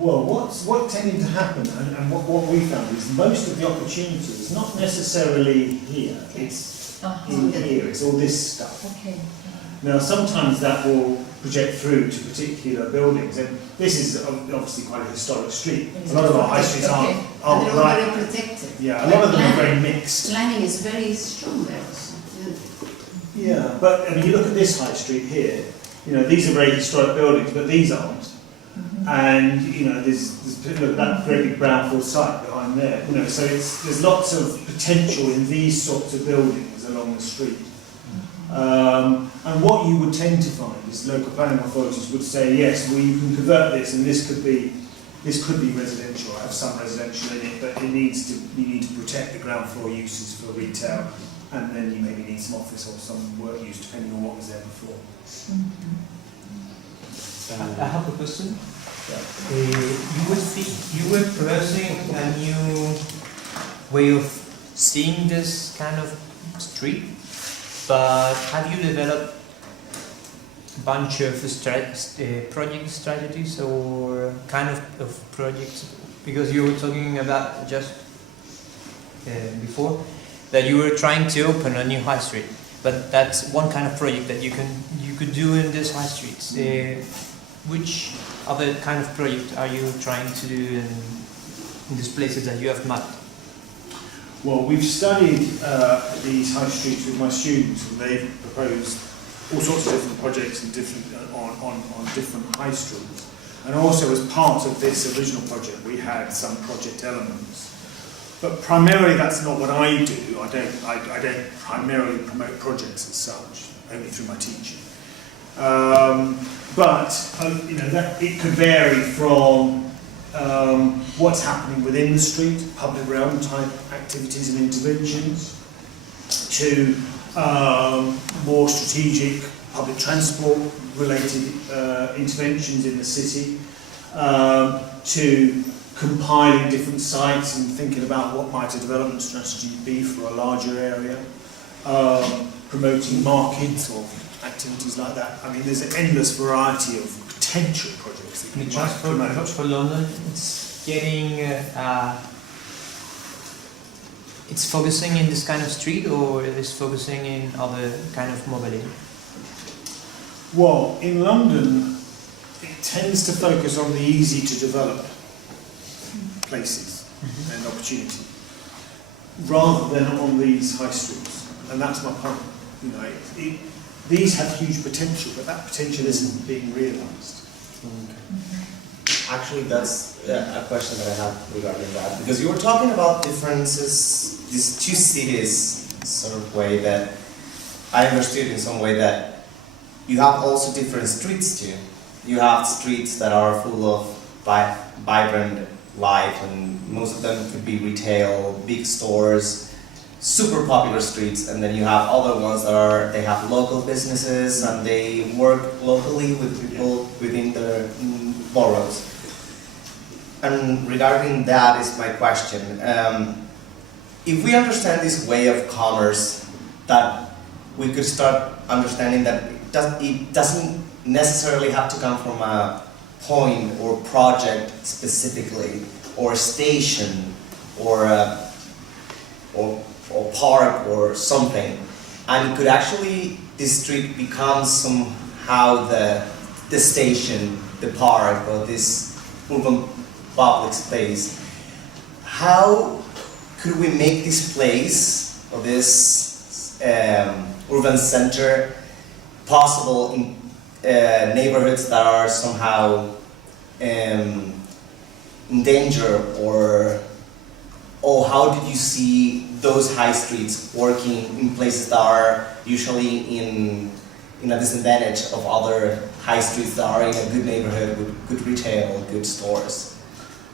Well, what tended to happen, and what we found is most of the opportunities, not necessarily here, it's in here, it's all this stuff. Okay. Now, sometimes that will project through to particular buildings, and this is obviously quite a historic street. A lot of our high streets And aren't they're all like, very protected. yeah, a lot of them are very mixed. Planning is very strong there also. Yeah, but I mean, you look at this high street here, you know, these are very historic buildings, but these aren't. And, you know, there's look at that great big brownfield site behind there, you know, so there's lots of potential in these sorts of buildings along the street. And what you would tend to find is local planning authorities would say, yes, well, you can convert this, and this could be residential, have some residential in it, but you need to protect the ground floor uses for retail, and then you maybe need some office or some work use, depending on what was there before. I have a question. Yeah. You were proposing a new way of seeing this kind of street, but have you developed a bunch of project strategies or kind of projects? Because you were talking about just before that you were trying to open a new high street, but that's one kind of project that you could do in this high streets. Which other kind of project are you trying to do in these places that you have mapped? Well, we've studied these high streets with my students, and they've proposed all sorts of different projects and on different high streets. And also, as part of this original project, we had some project elements. But primarily, that's not what I do. I don't primarily promote projects as such, only through my teaching. But you know, that it could vary from what's happening within the street, public realm type activities and interventions, to more strategic public transport related interventions in the city, to compiling different sites and thinking about what might a development strategy be for a larger area, promoting markets or activities like that. I mean, there's an endless variety of potential projects that you might promote. For London, it's getting, it's focusing in this kind of street, or is focusing in other kind of mobility? Well, in London, it tends to focus on the easy to develop places and opportunity, rather than on these high streets. And that's my point. You know, these have huge potential, but that potential isn't being realised. Actually, that's a question that I have regarding that, because you were talking about differences, these two cities sort of way that I understood in some way that you have also different streets too. You have streets that are full of vibrant life, and most of them could be retail, big stores, super popular streets, and then you have other ones that they have local businesses and they work locally with people within their boroughs. And regarding that is my question. If we understand this way of commerce, that we could start understanding that it doesn't necessarily have to come from a point or project specifically, or a station, or park or something, and it could actually, this street becomes somehow the station, the park, or this urban public space. How could we make this place, or this urban center, possible in neighborhoods that are somehow in danger or or how did you see those high streets working in places that are usually in a disadvantage of other high streets that are in a good neighborhood with good retail, good stores?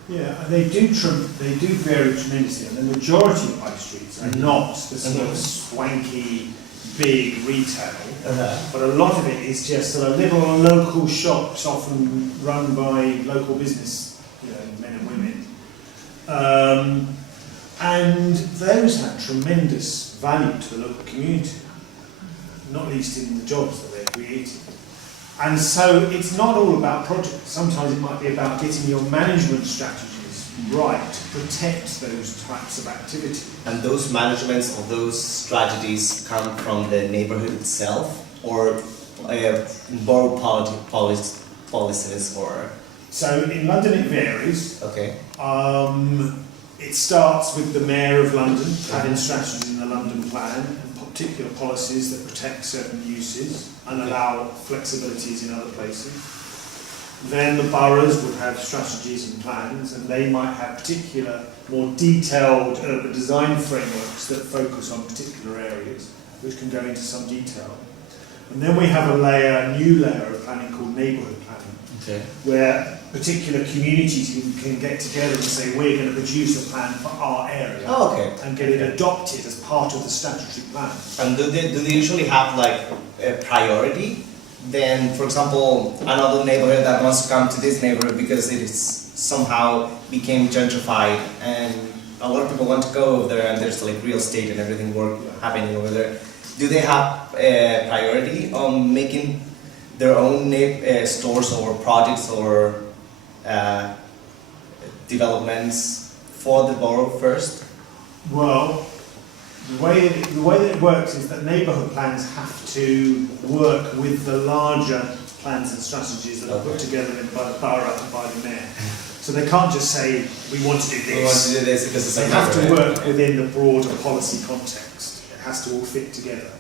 Yeah, and they do vary tremendously, and the majority of high streets are not the sort of swanky, big retail, but a lot of it is just sort of little local shops, often run by local business, men and women. And those had tremendous value to the local community, not least in the jobs that they're creating. And so it's not all about projects. Sometimes it might be about getting your management strategies right to protect those types of activity. And those managements of those strategies come from the neighborhood itself, or borough policies, or? So in London it varies. Okay. It starts with the Mayor of London having strategies in the London Plan and particular policies that protect certain uses and allow flexibilities in other places. Then the boroughs would have strategies and plans, and they might have particular, more detailed urban design frameworks that focus on particular areas, which can go into some detail. And then we have a new layer of planning called neighbourhood planning, where particular communities can get together and say, we're going to produce a plan for our area, and get it adopted as part of the statutory plan. And do they usually have like a priority? Then, for example, another neighborhood that wants to come to this neighborhood because it is somehow became gentrified, and a lot of people want to go over there, and there's like real estate and everything happening over there. Do they have a priority on making their own stores or projects or developments for the borough first? Well, the way that it works is that neighbourhood plans have to work with the larger plans and strategies that are put together by the borough and by the mayor. So they can't just say, we want to do this. We want to do this because it's they have to work within the broader policy context. It has to all fit together.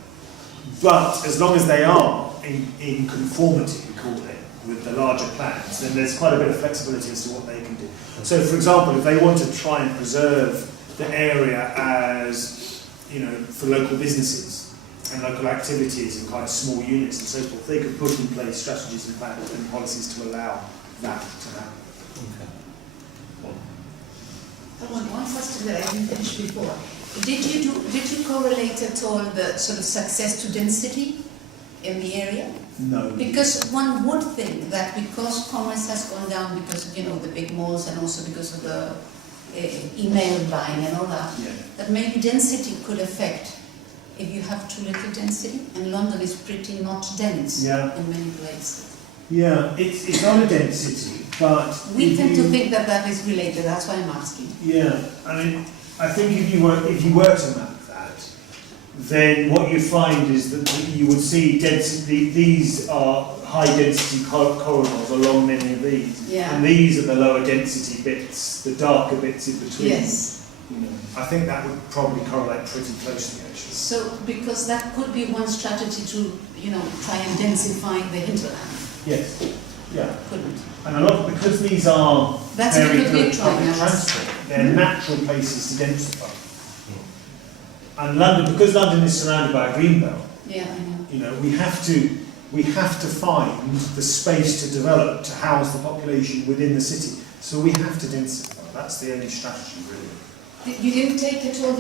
But as long as they are in conformity, we call it, with the larger plans, then there's quite a bit of flexibility as to what they can do. So, for example, if they want to try and preserve the area as, for local businesses and local activities and quite small units and so forth, they could put in place strategies and plans and policies to allow that to happen. One question that I didn't finish before. Did you correlate at all the sort of success to density in the area? No. Because one would think that because commerce has gone down because of the big malls and also because of the email buying and all that, that maybe density could affect if you have too little density, and London is pretty not dense in many places. Yeah, it's not a density, but we tend to think that is related. That's why I'm asking. Yeah, I mean, I think if you were to map that, then what you find is that you would see density. These are high density corridors along many of these, and these are the lower density bits, the darker bits in between. Yes. I think that would probably correlate pretty closely, actually. So, because that could be one strategy to, try and densify the hinterland. Yes. Yeah. Couldn't. And a lot, because these are very good public transport, they're natural places to densify. And London, because London is surrounded by a green belt, I know. we have to find the space to develop to house the population within the city. So we have to densify. That's the only strategy, really. You didn't take at all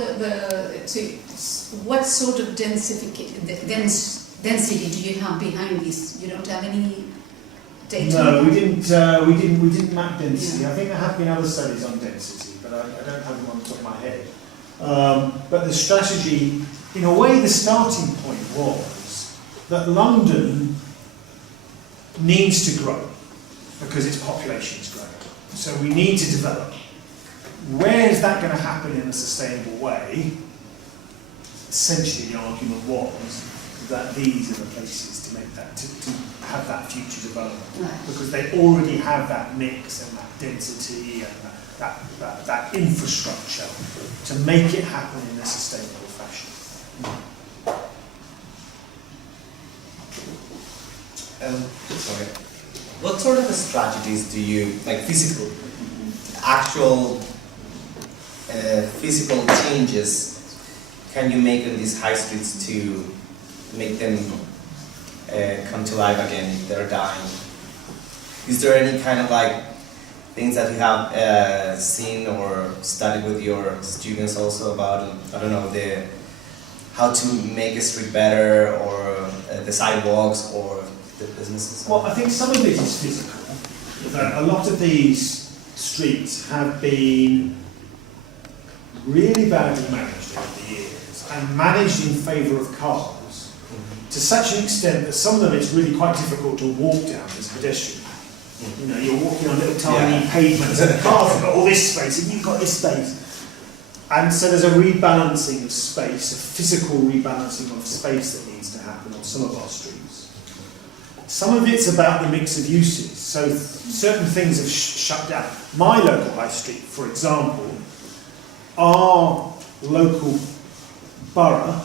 what sort of density do you have behind this? You don't have any data? No, we didn't map density. I think there have been other studies on density, but I don't have them on the top of my head. But the strategy, in a way, the starting point was that London needs to grow because its population is growing. So we need to develop. Where is that going to happen in a sustainable way? Essentially, the argument was that these are the places to make that, to have that future development, because they already have that mix and that density and that infrastructure to make it happen in a sustainable fashion. Sorry. What sort of strategies do you, like physical, actual physical changes can you make on these high streets to make them come to life again if they're dying? Is there any kind of like things that you have seen or studied with your students also about, I don't know, how to make a street better, or the sidewalks or the businesses? Well, I think some of it is physical. That a lot of these streets have been really badly managed over the years and managed in favour of cars to such an extent that some of them it's really quite difficult to walk down as a pedestrian. You know, you're walking on little tiny pavements and the cars have got all this space and you've got this space. And so there's a rebalancing of space, a physical rebalancing of space that needs to happen on some of our streets. Some of it's about the mix of uses. So certain things have shut down. My local high street, for example, our local borough,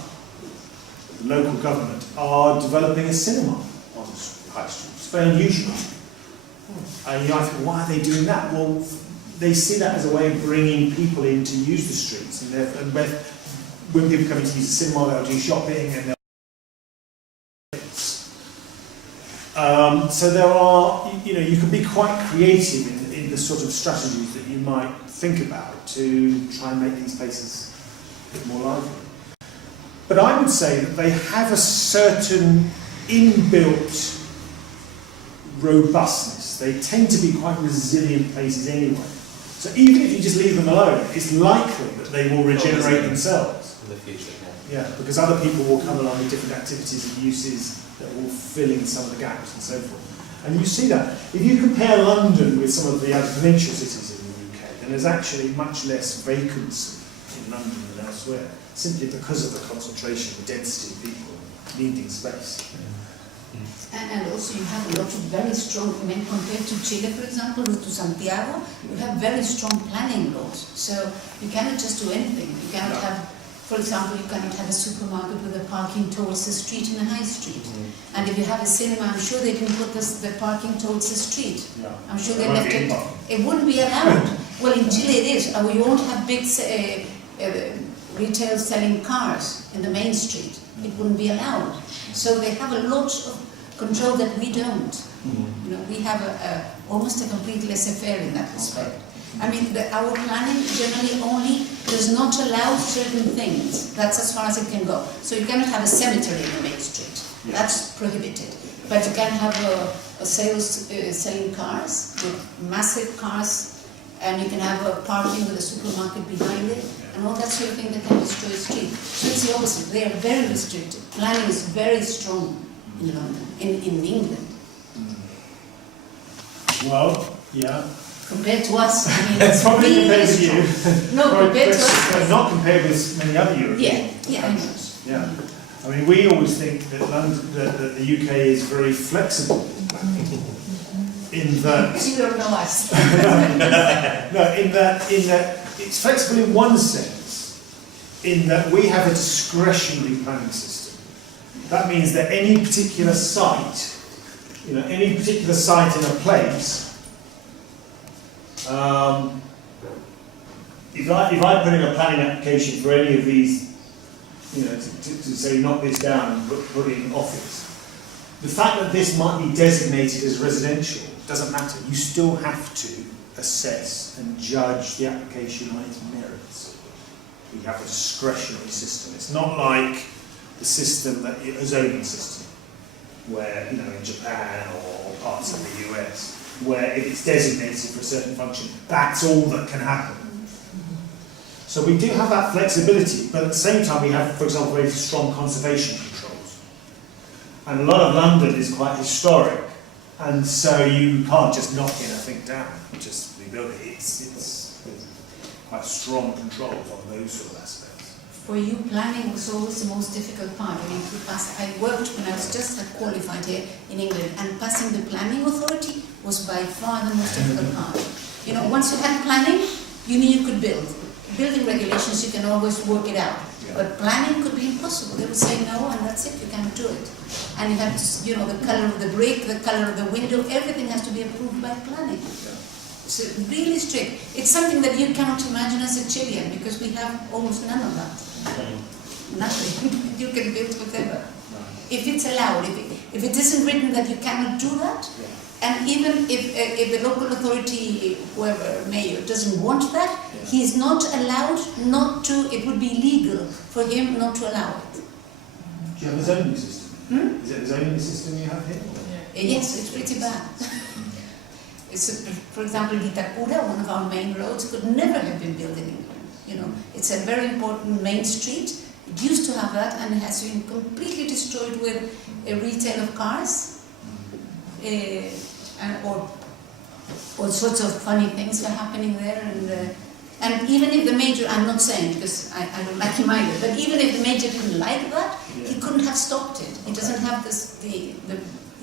local government, are developing a cinema on the high street. It's very unusual. And you might think, why are they doing that? Well, they see that as a way of bringing people in to use the streets. And when people come in to use the cinema, they'll do shopping and so there are, you know, you can be quite creative in the sort of strategies that you might think about to try and make these places a bit more lively. But I would say that they have a certain inbuilt robustness. They tend to be quite resilient places anyway. So even if you just leave them alone, it's likely that they will regenerate themselves. In the future, Yeah, because other people will come along with different activities and uses that will fill in some of the gaps and so forth. And you see that. If you compare London with some of the other provincial cities in the UK, then there's actually much less vacancy in London than elsewhere, simply because of the concentration, the density of people needing space. And also you have a lot of very strong, I mean, compared to Chile, for example, or to Santiago, you have very strong planning laws. So you cannot just do anything. You cannot have, for example, you cannot have a supermarket with a parking towards the street in a high street. And if you have a cinema, I'm sure they can put the parking towards the street. Yeah. I'm sure they left it. It wouldn't be allowed. Well, in Chile it is. You won't have big retail selling cars in the main street. It wouldn't be allowed. So they have a lot of control that we don't. You know, we have almost a complete laissez-faire in that respect. I mean, our planning generally only does not allow certain things. That's as far as it can go. So you cannot have a cemetery in the main street. Yeah. That's prohibited. But you can have a sales selling cars, with massive cars, and you can have a parking with a supermarket behind it, and all that sort of thing that can destroy a street. So it's the opposite. They are very restricted. Planning is very strong in London, in England. Well, yeah. Compared to us, I mean, it's Probably really compared to you. strong. No, compared to us. But not compared with many other European Yeah, I know. countries. Yeah. I mean, we always think that that the UK is very flexible in that. You don't know us. No, in that it's flexible in one sense, in that we have a discretionary planning system. That means that any particular site, any particular site in a place, if I put in a planning application for any of these, to say knock this down and put in office, the fact that this might be designated as residential doesn't matter. You still have to assess and judge the application on its merits. We have a discretionary system. It's not like the system a zoning system, where in Japan or parts of the US, where if it's designated for a certain function, that's all that can happen. So we do have that flexibility, but at the same time we have, for example, very strong conservation controls. And a lot of London is quite historic, and so you can't just knock anything down, just rebuild it. It's quite strong controls on those sort of aspects. For you, planning was always the most difficult part. I mean, I worked when I was just qualified here in England, and passing the planning authority was by far the most difficult part. Once you had planning, you knew you could build. Building regulations, you can always work it out. Yeah. But planning could be impossible. They would say no, and that's it, you can't do it. And you have to, the color of the brick, the color of the window, everything has to be approved by planning. Yeah. It's really strict. It's something that you cannot imagine as a Chilean because we have almost none of that. Nothing. You can build whatever. If it's allowed, if it isn't written that you cannot do that, and even if the local authority, whoever, mayor, doesn't want that, he is not allowed not to, it would be illegal for him not to allow it. Do you have a zoning system? Is it a zoning system you have here? Yes, it's pretty bad. For example, Itacura, one of our main roads, could never have been built in England. You know, it's a very important main street. It used to have that, and it has been completely destroyed with a retail of cars, and or all sorts of funny things are happening there. And even if the major, I'm not saying because I don't like him either, but even if the major didn't like that, he couldn't have stopped it. He doesn't have the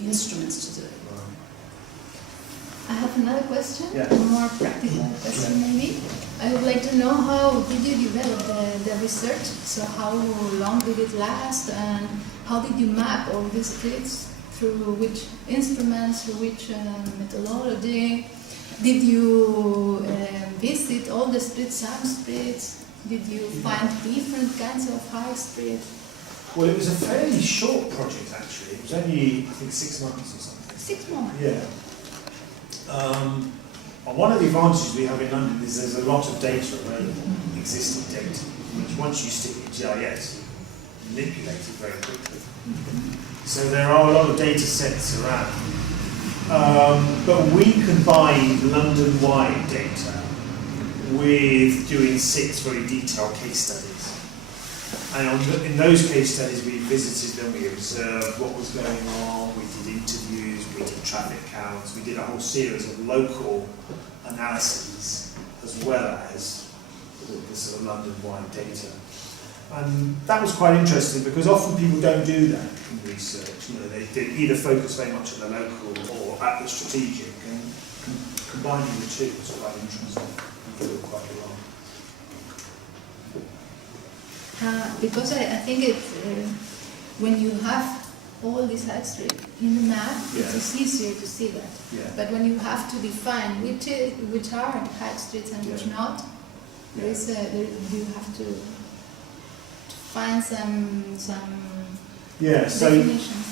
instruments to do it. I have another question, Yeah. a more practical question maybe. I would like to know how did you develop the research? So how long did it last, and how did you map all these streets? Through which instruments, through which methodology? Did you visit all the streets, some streets? Did you find different kinds of high streets? Well, it was a fairly short project actually. It was only, I think, 6 months or something. 6 months? Yeah. And one of the advantages we have in London is there's a lot of data available, existing data, which once you stick in GIS, you manipulate it very quickly. So there are a lot of data sets around. But we combined London-wide data with doing 6 very detailed case studies. And in those case studies, we visited them, we observed what was going on, we did interviews, we did traffic counts, we did a whole series of local analyses as well as the sort of London-wide data. And that was quite interesting because often people don't do that in research. You know, they either focus very much on the local or at the strategic, and combining the two is quite interesting and feel quite well. Because I think when you have all these high streets in the map, it's easier to see that. Yeah. But when you have to define which are high streets and which not, you have to find some definitions.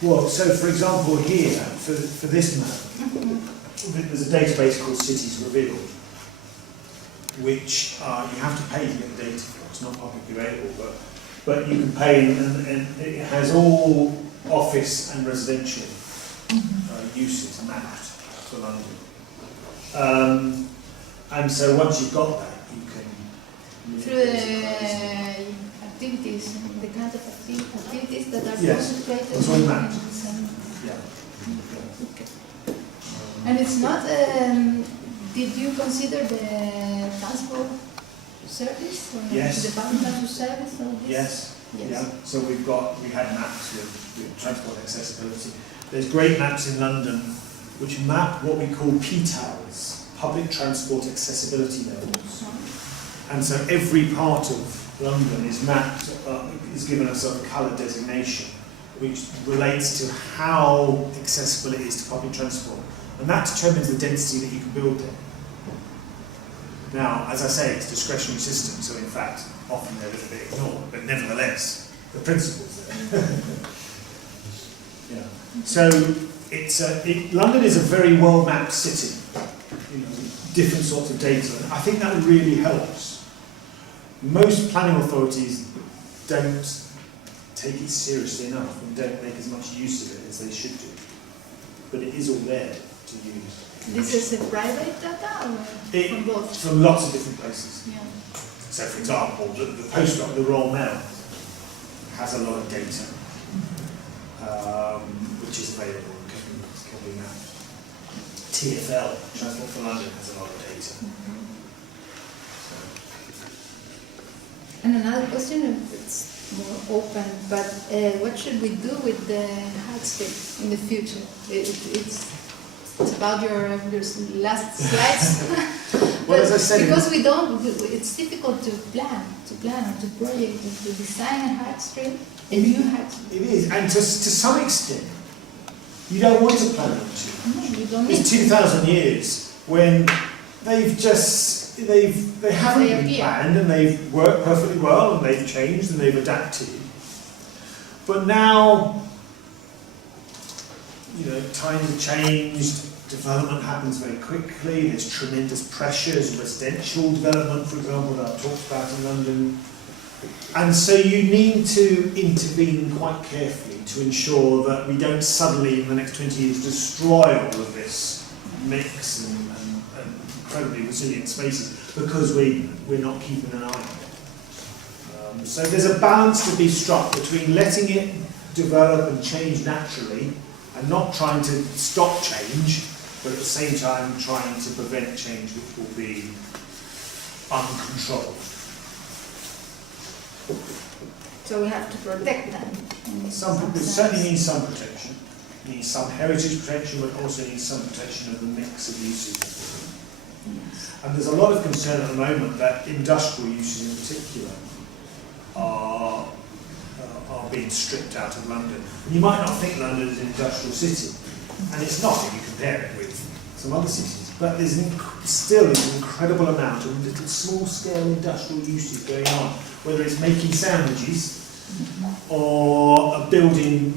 Well, so for example here, for this map, there's a database called Cities Revealed, which you have to pay to get the data for. It's not publicly available, but you can pay, and it has all office and residential uses mapped for London. And so once you've got that, you can... Through the activities, the kinds of activities that are concentrated. It's all mapped. Yeah. And it's not, did you consider the transport service? Or Yes. the public transport service? Or this? Yes. Yes. Yeah. So we had maps with transport accessibility. There's great maps in London which map what we call PTALs, public transport accessibility levels. And so every part of London is mapped, is given a sort of colour designation, which relates to how accessible it is to public transport. And that determines the density that you can build there. Now, as I say, it's a discretionary system, so in fact, often they're a little bit ignored, but nevertheless, the principle's there. Yeah. So, London is a very well-mapped city, you know, different sorts of data, and I think that really helps. Most planning authorities don't take it seriously enough and don't make as much use of it as they should do. But it is all there to use. This is a private data or from both? From lots of different places. Yeah. So, for example, the post office, the Royal Mail, has a lot of data, which is available and can be mapped. TfL, Transport for London, has a lot of data. And another question, it's more open, but what should we do with the high street in the future? It's about your last slides. Well, as I said, because it's difficult to plan or to project, to design a high street, a new high street. it is, and to some extent, you don't want to plan it too much. No, you don't need It's 2,000 years when they haven't been appear. planned and they've worked perfectly well and they've changed and they've adapted. But now, times have changed, development happens very quickly, there's tremendous pressures, residential development, for example, that I've talked about in London. And so you need to intervene quite carefully to ensure that we don't suddenly, in the next 20 years, destroy all of this mix and incredibly resilient spaces because we're not keeping an eye on it. So there's a balance to be struck between letting it develop and change naturally and not trying to stop change, but at the same time trying to prevent change which will be uncontrolled. So we have to protect them. It certainly needs some protection. It needs some heritage protection, but also needs some protection of the mix of uses. And there's a lot of concern at the moment that industrial uses in particular are being stripped out of London. And you might not think London is an industrial city, and it's not if you compare it with some other cities, but there's still an incredible amount of little small-scale industrial uses going on, whether it's making sandwiches or building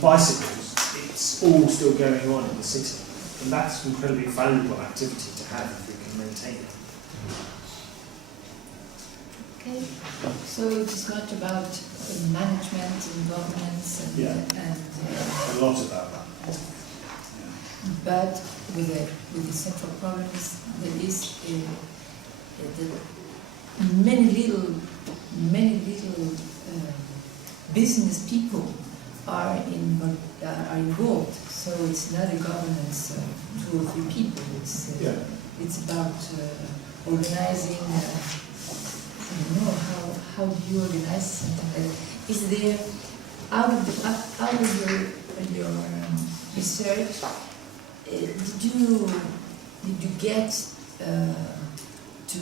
bicycles. It's all still going on in the city, and that's an incredibly valuable activity to have if we can maintain it. Okay, so it's not about management and governance and, A lot about that. but with the central problems there is many little business people are involved. So it's not a governance of 2 or 3 people. It's about organizing. I don't know how do you organize something like that? Is there out of your research? Did you get to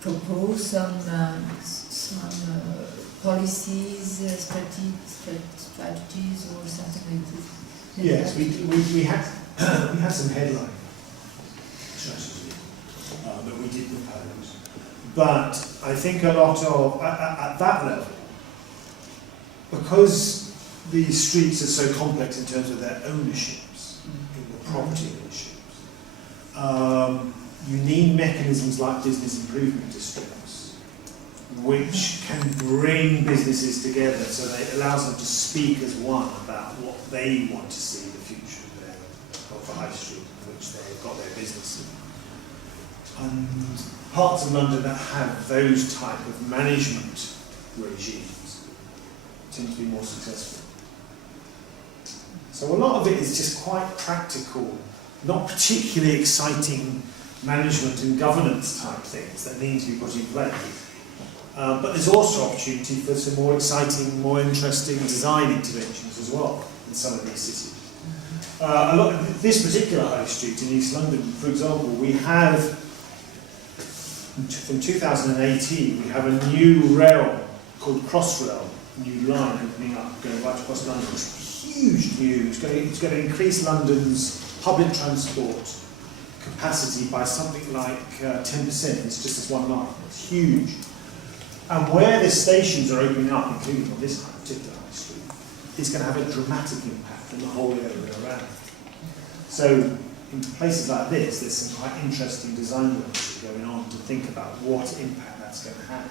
propose some policies, strategies, or something like this? Yes, we had some headline strategy that we did propose, but I think a lot of at that level, because these streets are so complex in terms of their ownerships, the property ownerships, you need mechanisms like business improvement districts, which can bring businesses together so that it allows them to speak as one about what they want to see the future of the high street in which they've got their business. And parts of London that have those type of management regimes tend to be more successful. So a lot of it is just quite practical, not particularly exciting management and governance type things that need to be put in place. But there's also opportunity for some more exciting, more interesting design interventions as well in some of these cities. This particular high street in East London, for example, we have, from 2018, we have a new rail called Crossrail, a new line opening up, going right across London. It's huge new, it's going to increase London's public transport capacity by something like 10%. It's just this one line, it's huge. And where the stations are opening up, including on this particular high street, is going to have a dramatic impact on the whole area around. So in places like this, there's some quite interesting design work going on to think about what impact that's going to have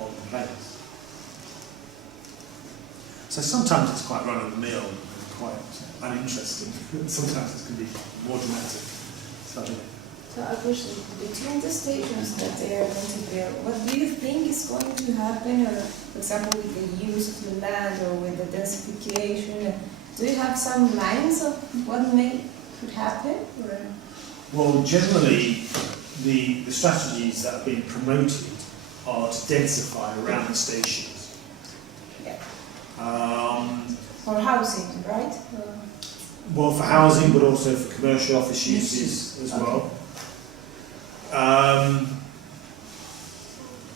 on the place. So sometimes it's quite run-of-the-mill and quite uninteresting. Sometimes it can be more dramatic. So a question, between the stations that they are going to build, what do you think is going to happen, or for example with the use of the land or with the densification? Do you have some lines of what could happen? Or? Well, generally the strategies that are being promoted are to densify around the stations. Yeah. Or housing, right? Well, for housing, but also for commercial office uses as well.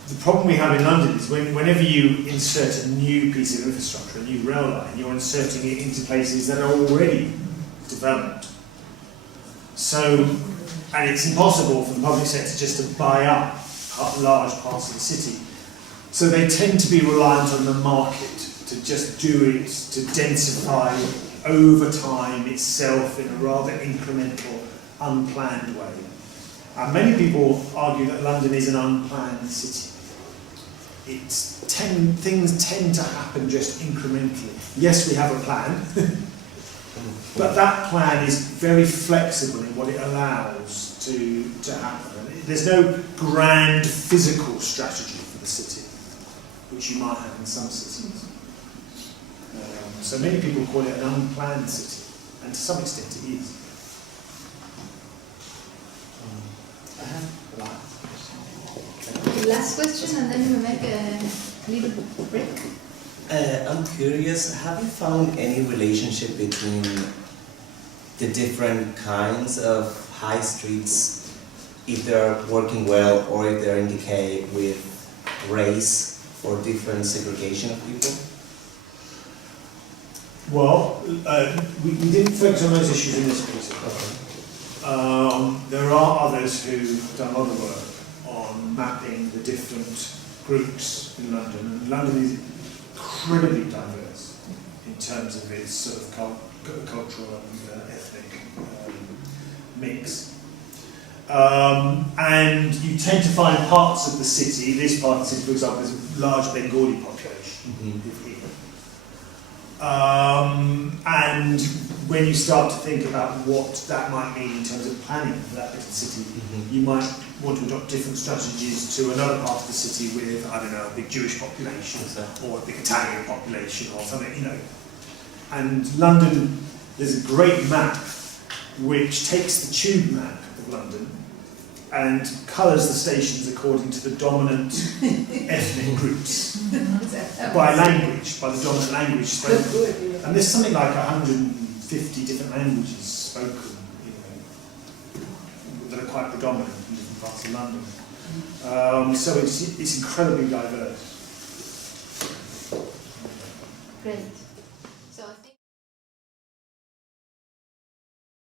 The problem we have in London is whenever you insert a new piece of infrastructure, a new rail line, you're inserting it into places that are already developed. So, and it's impossible for the public sector just to buy up large parts of the city. So they tend to be reliant on the market to just do it, to densify over time itself in a rather incremental, unplanned way. And many people argue that London is an unplanned city. Things tend to happen just incrementally. Yes, we have a plan, but that plan is very flexible in what it allows to happen. There's no grand physical strategy for the city, which you might have in some cities. So many people call it an unplanned city, and to some extent it is. I have Last question, and then we make a little break. I'm curious, have you found any relationship between the different kinds of high streets, if they're working well or if they're in decay, with race or different segregation of people? Well, we didn't focus on those issues in this piece. There are others who've done a lot of work on mapping the different groups in London. And London is incredibly diverse in terms of its sort of cultural and ethnic mix. And you tend to find parts of the city, this part of the city, for example, there's a large Bengali population. Mm-hmm. And when you start to think about what that might mean in terms of planning for that little city, you might want to adopt different strategies to another part of the city with, I don't know, a big Jewish population or a big Italian population or something, you know. And London, there's a great map which takes the tube map of London and colours the stations according to the dominant ethnic groups by language, by the dominant language spoken. And there's something like 150 different languages spoken, you know, that are quite predominant in different parts of London. So it's incredibly diverse. Great.